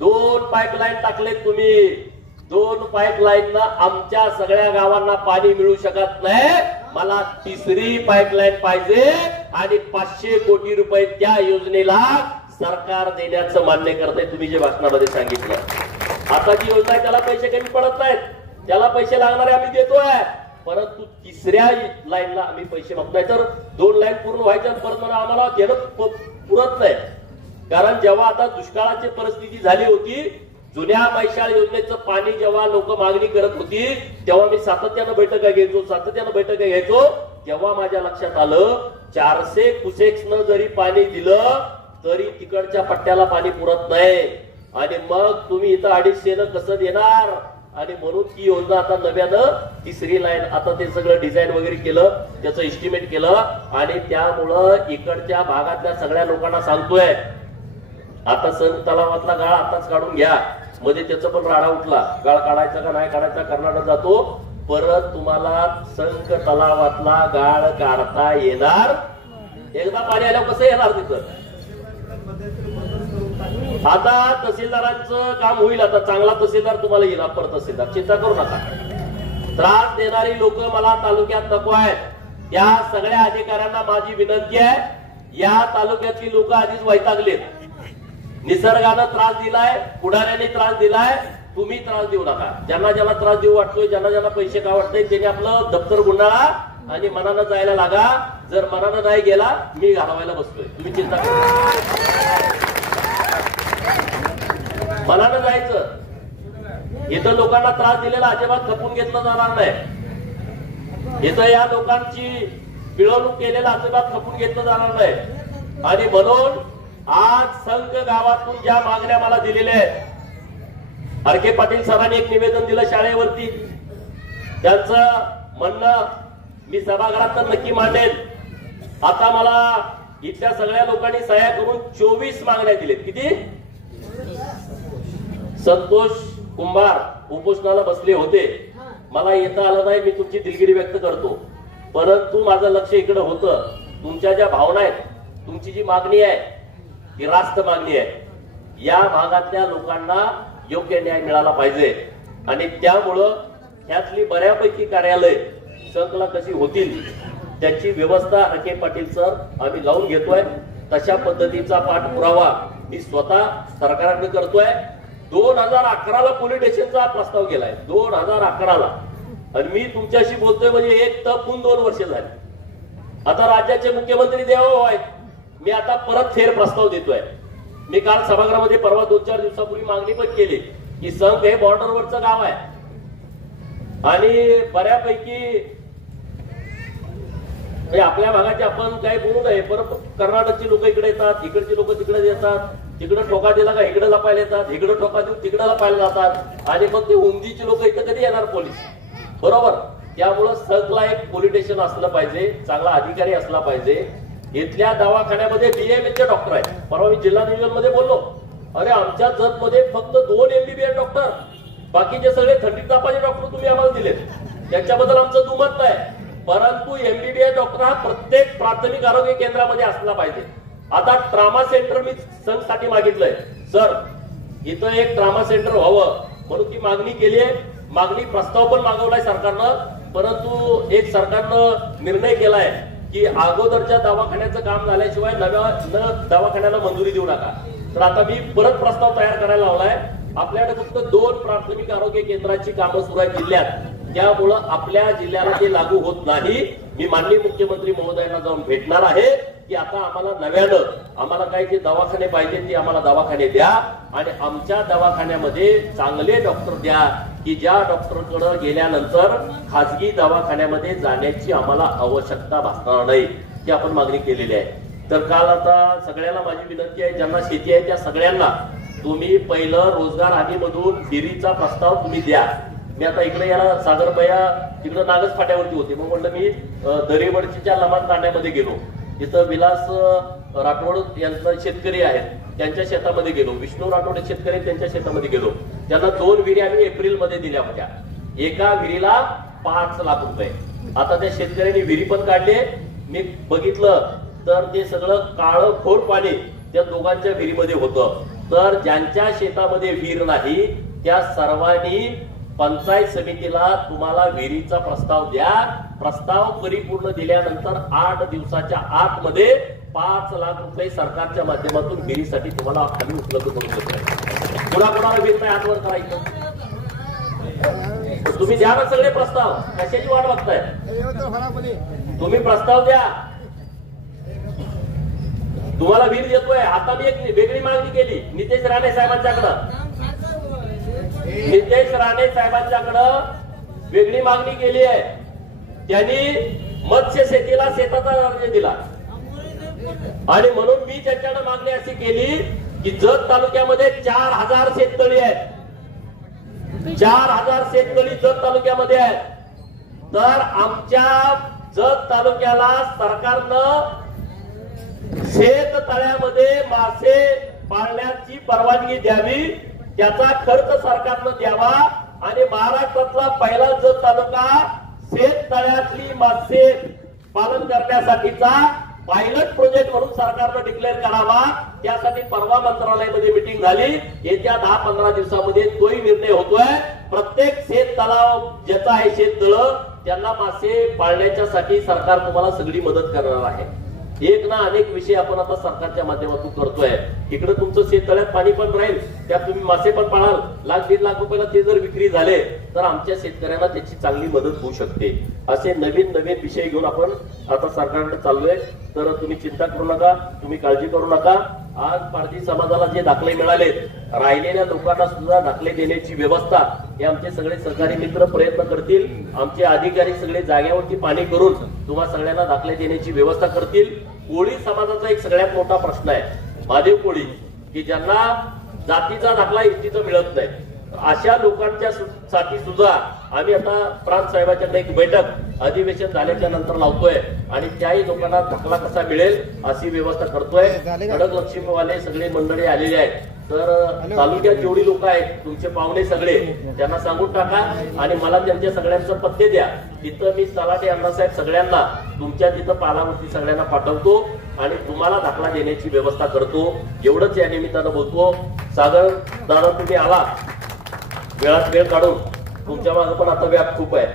2 पाईपलाईन टाकलेत तुम्ही, 2 पाईपलाईन आमच्या सगळ्या गावांना पाणी मिळू शकत नाही. मला 3री पाईपलाईन पाहिजे आणि 500 कोटी रुपये त्या योजनेला सरकार देण्याचं मान्य करतंय. तुम्ही जे भाषणामध्ये सांगितलं, आता जी योजना आहे त्याला पैसे कमी पडत नाहीत. त्याला पैसे लागणारे आम्ही देतोय, परंतु तिसऱ्या लाईनला आम्ही पैसे मागतोय. तर 2 लाईन पूर्ण व्हायच्या परत मला आम्हाला देणं पुरत नाही. कारण जेव्हा आता दुष्काळाची परिस्थिती झाली होती, जुन्या मैशाळ योजनेचं पाणी जेव्हा लोक मागणी करत होती, तेव्हा मी सातत्यानं बैठका घ्यायचो. तेव्हा माझ्या लक्षात आलं 400 क्युसेक्सनं जरी पाणी दिलं तरी तिकडच्या पट्ट्याला पाणी पुरत नाही. आणि मग तुम्ही इथं 250 कसं देणार? आणि म्हणून ती योजना आता नव्यानं तिसरी लाईन, आता ते सगळं डिझाईन वगैरे केलं, त्याचं एस्टिमेट केलं. आणि त्यामुळं इकडच्या भागातल्या सगळ्या लोकांना सांगतोय, आता संत तलावातला गाळ आताच काढून घ्या. मध्ये त्याचा पण राडा उठला, गाळ काढायचा का नाही काढायचा, कर्नाटक जातो. परत तुम्हाला संत तलावातला गाळ काढता येणार. एकदा पाणी आल्यावर कसं येणार तिथं? आता तहसीलदारांचं काम होईल. आता चांगला तहसीलदार तुम्हाला येईल, अप्पर तहसीलदार, चिंता करू नका. त्रास देणारी लोक मला तालुक्यात नको आहेत. या सगळ्या अधिकाऱ्यांना माझी विनंती आहे, या तालुक्यातली लोक आधीच वैतागलेत. निसर्गानं त्रास दिलाय, पुढाऱ्यांनी त्रास दिलाय, तुम्ही त्रास देऊ नका. ज्यांना ज्यांना त्रास देऊ वाटतोय, ज्यांना पैसे का वाटतंय, त्यांनी आपलं दप्तर गुंडाळा आणि मनानं जायला लागा. जर मनानं नाही गेला, मी घालवायला बसतोय, तुम्ही चिंता करा. मनानं जायचं. इथं लोकांना त्रास दिलेला अजिबात खपून घेतलं जाणार नाही. इथं या लोकांची पिळवणूक केलेला अजिबात खपून घेतलं जाणार नाही. आणि म्हणून आज संघ गावातून ज्या मागण्या मला दिलेल्या आहेत, हरके पाटील साहेबांनी एक निवेदन दिलं शाळेवरती. त्यांचं म्हणणं मी सभागृहात तर नक्की मांडेल. आता मला इथल्या सगळ्या लोकांनी सह्या करून 24 मागण्या दिलेत. किती? संतोष कुंभार उपोषणाला बसले होते, मला येता आलं नाही, मी तुमची दिलगिरी व्यक्त करतो. परंतु माझं लक्ष इकडे होतं, तुमच्या ज्या भावना आहेत, तुमची जी मागणी आहे ती रास्त मागणी आहे. या भागातल्या लोकांना योग्य न्याय मिळाला पाहिजे. आणि त्यामुळं ह्यातली बऱ्यापैकी कार्यालय संघला कशी होतील त्याची व्यवस्था हरके पाटील सर आम्ही लावून घेतोय. तशा पद्धतीचा पाठपुरावा मी स्वतः सरकारकडे करतोय. 2011ला पोलीस स्टेशनचा प्रस्ताव केलाय, 2011ला. आणि मी तुमच्याशी बोलतोय म्हणजे 1 तपून 2 वर्ष झाली. आता राज्याचे मुख्यमंत्री देवभाऊ आहेत, मी आता परत फेर प्रस्ताव देतोय. मी काल सभागृहामध्ये परवा 2-4 दिवसापूर्वी मागणी पण केली की संघ हे बॉर्डरवरचं गाव आहे आणि बऱ्यापैकी आपल्या भागाचे आपण काय बोलू नये, परत कर्नाटकची लोक इकडे येतात, इकडची लोक तिकडे येतात, तिकडे ठोका दिला का इकडे लपायला येतात, इकडे ठोका देऊन तिकडे लपायला जातात. आणि मग ते उमदीची लोक इथं कधी येणार पोलीस? बरोबर. त्यामुळं संघला एक पोलीस स्टेशन असलं पाहिजे, चांगला अधिकारी असला पाहिजे. इथल्या दवाखान्यामध्ये BMS डॉक्टर आहेत. परवा मी जिल्हा नियोजन मध्ये बोललो, अरे आमच्या जत मध्ये फक्त 2 MBBS डॉक्टर, बाकीचे सगळे थंडी तापाचे डॉक्टर तुम्ही आम्हाला दिलेत. त्याच्याबद्दल आमचं दुमत नाही. परंतु MBBS डॉक्टर हा प्रत्येक प्राथमिक आरोग्य केंद्रामध्ये असला पाहिजे. आता ट्रामा सेंटर मी संघसाठी मागितलंय. सर इथं एक ट्रामा सेंटर व्हावं म्हणून ती मागणी केली आहे. मागणी प्रस्ताव पण मागवलाय सरकारनं. परंतु एक सरकारनं निर्णय केलाय की अगोदरच्या दवाखान्याचं काम झाल्याशिवाय नव्या दवाखान्याला मंजुरी देऊ नका. तर आता मी परत प्रस्ताव तयार करायला लावलाय. आपल्याकडे फक्त 2 प्राथमिक आरोग्य केंद्राची कामं सुरू आहेत जिल्ह्यात. त्यामुळं आपल्या जिल्ह्याला ते लागू होत नाही. मी माननीय मुख्यमंत्री महोदयांना जाऊन भेटणार आहे की आता आम्हाला नव्यानं आम्हाला काही जे दवाखाने पाहिजे ते आम्हाला दवाखाने द्या आणि आमच्या दवाखान्यामध्ये चांगले डॉक्टर द्या की ज्या डॉक्टरकडे गेल्यानंतर खाजगी दवाखान्यामध्ये जाण्याची आम्हाला आवश्यकता भासणार नाही. ही आपण मागणी केलेली आहे. तर काल आता सगळ्यांना माझी विनंती आहे, ज्यांना शेती आहे त्या सगळ्यांना तुम्ही पहिलं रोजगार हमीमधून विहिरीचा प्रस्ताव तुम्ही द्या. मी आता इकडे याला सागरबया तिकडे नागच फाट्यावरती होते, मग म्हटलं मी दरेवडच्या लमान तांड्यामध्ये गेलो. तिथं विलास राठोड यांचा शेतकरी आहेत, त्यांच्या शेतामध्ये गेलो. विष्णू राठोड शेतकरी त्यांच्या शेतामध्ये गेलो. त्यांना 2 विहिरी आम्ही एप्रिलमध्ये दिल्या होत्या. एका विहिरीला 5 लाख रुपये. आता त्या शेतकऱ्यांनी विहिरी पण काढले. मी बघितलं तर ते सगळं काळं खोर पाणी त्या दोघांच्या विहिरीमध्ये होतं. तर ज्यांच्या शेतामध्ये विहीर नाही त्या सर्वांनी पंचायत समितीला तुम्हाला विहिरीचा प्रस्ताव द्या. प्रस्ताव परिपूर्ण दिल्यानंतर 8 दिवसाच्या आतमध्ये 5 लाख रुपये सरकारच्या माध्यमातून विहिरीसाठी तुम्हाला आम्ही उपलब्ध करून देतोय. कुणाकुणाला विहीर नाही हातवर करायचं. तुम्ही द्या ना सगळे प्रस्ताव, कशाची वाट बघताय? तुम्ही प्रस्ताव द्या. तुम्हाला वीर देतोय. आता मी एक वेगळी मागणी केली नितेश राणे साहेबांच्याकडं. नितेश राणे साहेबांच्याकडं वेगळी मागणी केली आहे. त्यांनी मत्स्य शेतीला शेताचा दर्जा दिला आणि म्हणून मी त्यांच्याकडे मागणी अशी केली की जत तालुक्यामध्ये 4000 शेततळी आहेत. 4000 शेततळी जत तालुक्यामध्ये आहेत. तर आमच्या जत तालुक्याला सरकारनं शेत तळ्यामध्ये मासे पाळण्याची परवानगी द्यावी, त्याचा खर्च सरकारनं द्यावा आणि महाराष्ट्रातला पहिला जत तालुका शेत तळ्यातली मासे पालन करण्यासाठीचा पायलट प्रोजेक्ट म्हणून सरकारनं डिक्लेअर करावा. त्यासाठी परवा मंत्रालयामध्ये मिटिंग झाली. येत्या 10-15 दिवसामध्ये तोही निर्णय होतोय. प्रत्येक शेत तलाव ज्याचा आहे शेत तळ त्यांना मासे पाळण्याच्यासाठी सरकार तुम्हाला सगळी मदत करणार आहे. एक ना अनेक विषय आपण आता सरकारच्या माध्यमातून करतोय. इकडे तुमचं शेत तळ्यात पाणी पण राहील, त्यात तुम्ही मासे पण पाळाल. 1-1.5 लाख रुपयाला ते जर विक्री झाले तर आमच्या शेतकऱ्यांना त्याची चांगली मदत होऊ शकते. असे नवीन नवीन विषय घेऊन आपण आता सरकारकडे चाललोय. तर तुम्ही चिंता करू नका, तुम्ही काळजी करू नका. आज पारधी समाजाला जे दाखले मिळाले, राहिलेल्या लोकांना सुद्धा दाखले देण्याची व्यवस्था हे आमचे सगळे सहकारी मित्र प्रयत्न करतील. आमचे अधिकारी सगळे जागेवरती पाणी करून तुम्हा सगळ्यांना दाखले देण्याची व्यवस्था करतील. कोळी समाजाचा एक सगळ्यात मोठा प्रश्न आहे, महादेव कोळी, की ज्यांना जातीचा दाखला एसटीचा मिळत नाही. अशा लोकांच्या साठी सुद्धा आम्ही आता प्रांत साहेबांच्याकडे एक बैठक अधिवेशन झाल्याच्या नंतर लावतोय आणि त्याही लोकांना दाखला कसा मिळेल अशी व्यवस्था करतोय. कडक लक्ष्मीवाले सगळे मंडळी आलेले आहेत. तर तालुक्यात जेवढी लोक आहेत तुमचे पाहुणे सगळे त्यांना सांगून टाका आणि मला त्यांच्या सगळ्यांचा पत्ते द्या. तिथं मी तलाठी अण्णासाहेब सगळ्यांना तुमच्या तिथं पालावरती सगळ्यांना पाठवतो आणि तुम्हाला दाखला देण्याची व्यवस्था करतो. एवढंच या निमित्तानं बोलतो. सागर दादा तुम्ही आला वेळात वेळ काढून. तुमच्या मागे पण आता व्याप खूप आहे,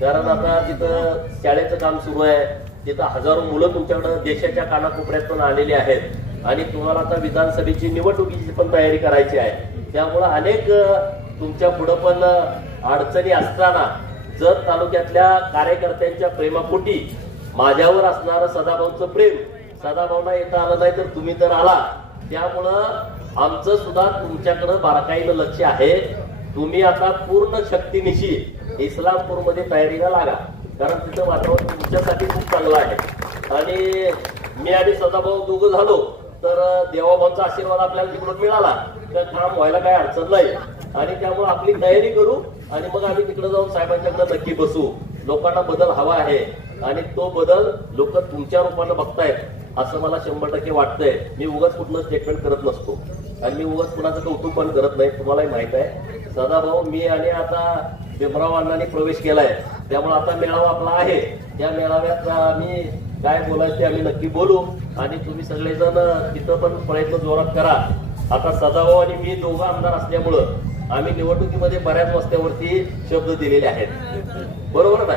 कारण आता तिथं शाळेचं काम सुरू आहे. तिथं हजारो मुलं तुमच्याकडे देशाच्या कानाकोपऱ्यातून आलेली आहेत आणि तुम्हाला आता विधानसभेची निवडणुकीची पण तयारी करायची आहे. त्यामुळं अनेक तुमच्या पुढे पण अडचणी असताना जत तालुक्यातल्या कार्यकर्त्यांच्या प्रेमापोटी माझ्यावर असणारं सदाभाऊचं प्रेम, सदाभाऊना येता आलं नाही तर तुम्ही तर आला. त्यामुळं आमचं सुद्धा तुमच्याकडे बारकाईनं लक्ष आहे. तुम्ही आता पूर्ण शक्तीनिशी इस्लामपूरमध्ये तयारीला लागा, कारण तिथं वातावरण तुमच्यासाठी खूप चांगलं आहे. आणि मी आणि सदाभाऊ दोघं झालो तर देवाभाऊंचा आशीर्वाद आपल्याला तिकडून मिळाला तर काम व्हायला काही अडचण नाही. आणि त्यामुळे आपली तयारी करू आणि मग आम्ही तिकडे जाऊन साहेबांच्याकडे नक्की बसू. लोकांना बदल हवा आहे आणि तो बदल लोक तुमच्या रूपानं बघतायत असं मला 100% वाटतंय. मी उगाच कुठलं स्टेटमेंट करत नसतो आणि मी उगाच कुणाचं कौतुक पण करत नाही. तुम्हालाही माहित आहे सदाभाऊ मी आणि आता भीमराव अण्णांनी प्रवेश केलाय, त्यामुळे आता मेळावा आपला आहे. त्या मेळाव्यात आम्ही काय बोलायचं ते आम्ही नक्की बोलू आणि तुम्ही सगळेजण तिथं पण प्रयत्न जोरात करा. आता सदाभाऊ आणि मी दोघं आमदार असल्यामुळं आम्ही निवडणुकीमध्ये बऱ्याच वस्त्यावरती शब्द दिलेले आहेत, बरोबर नाही?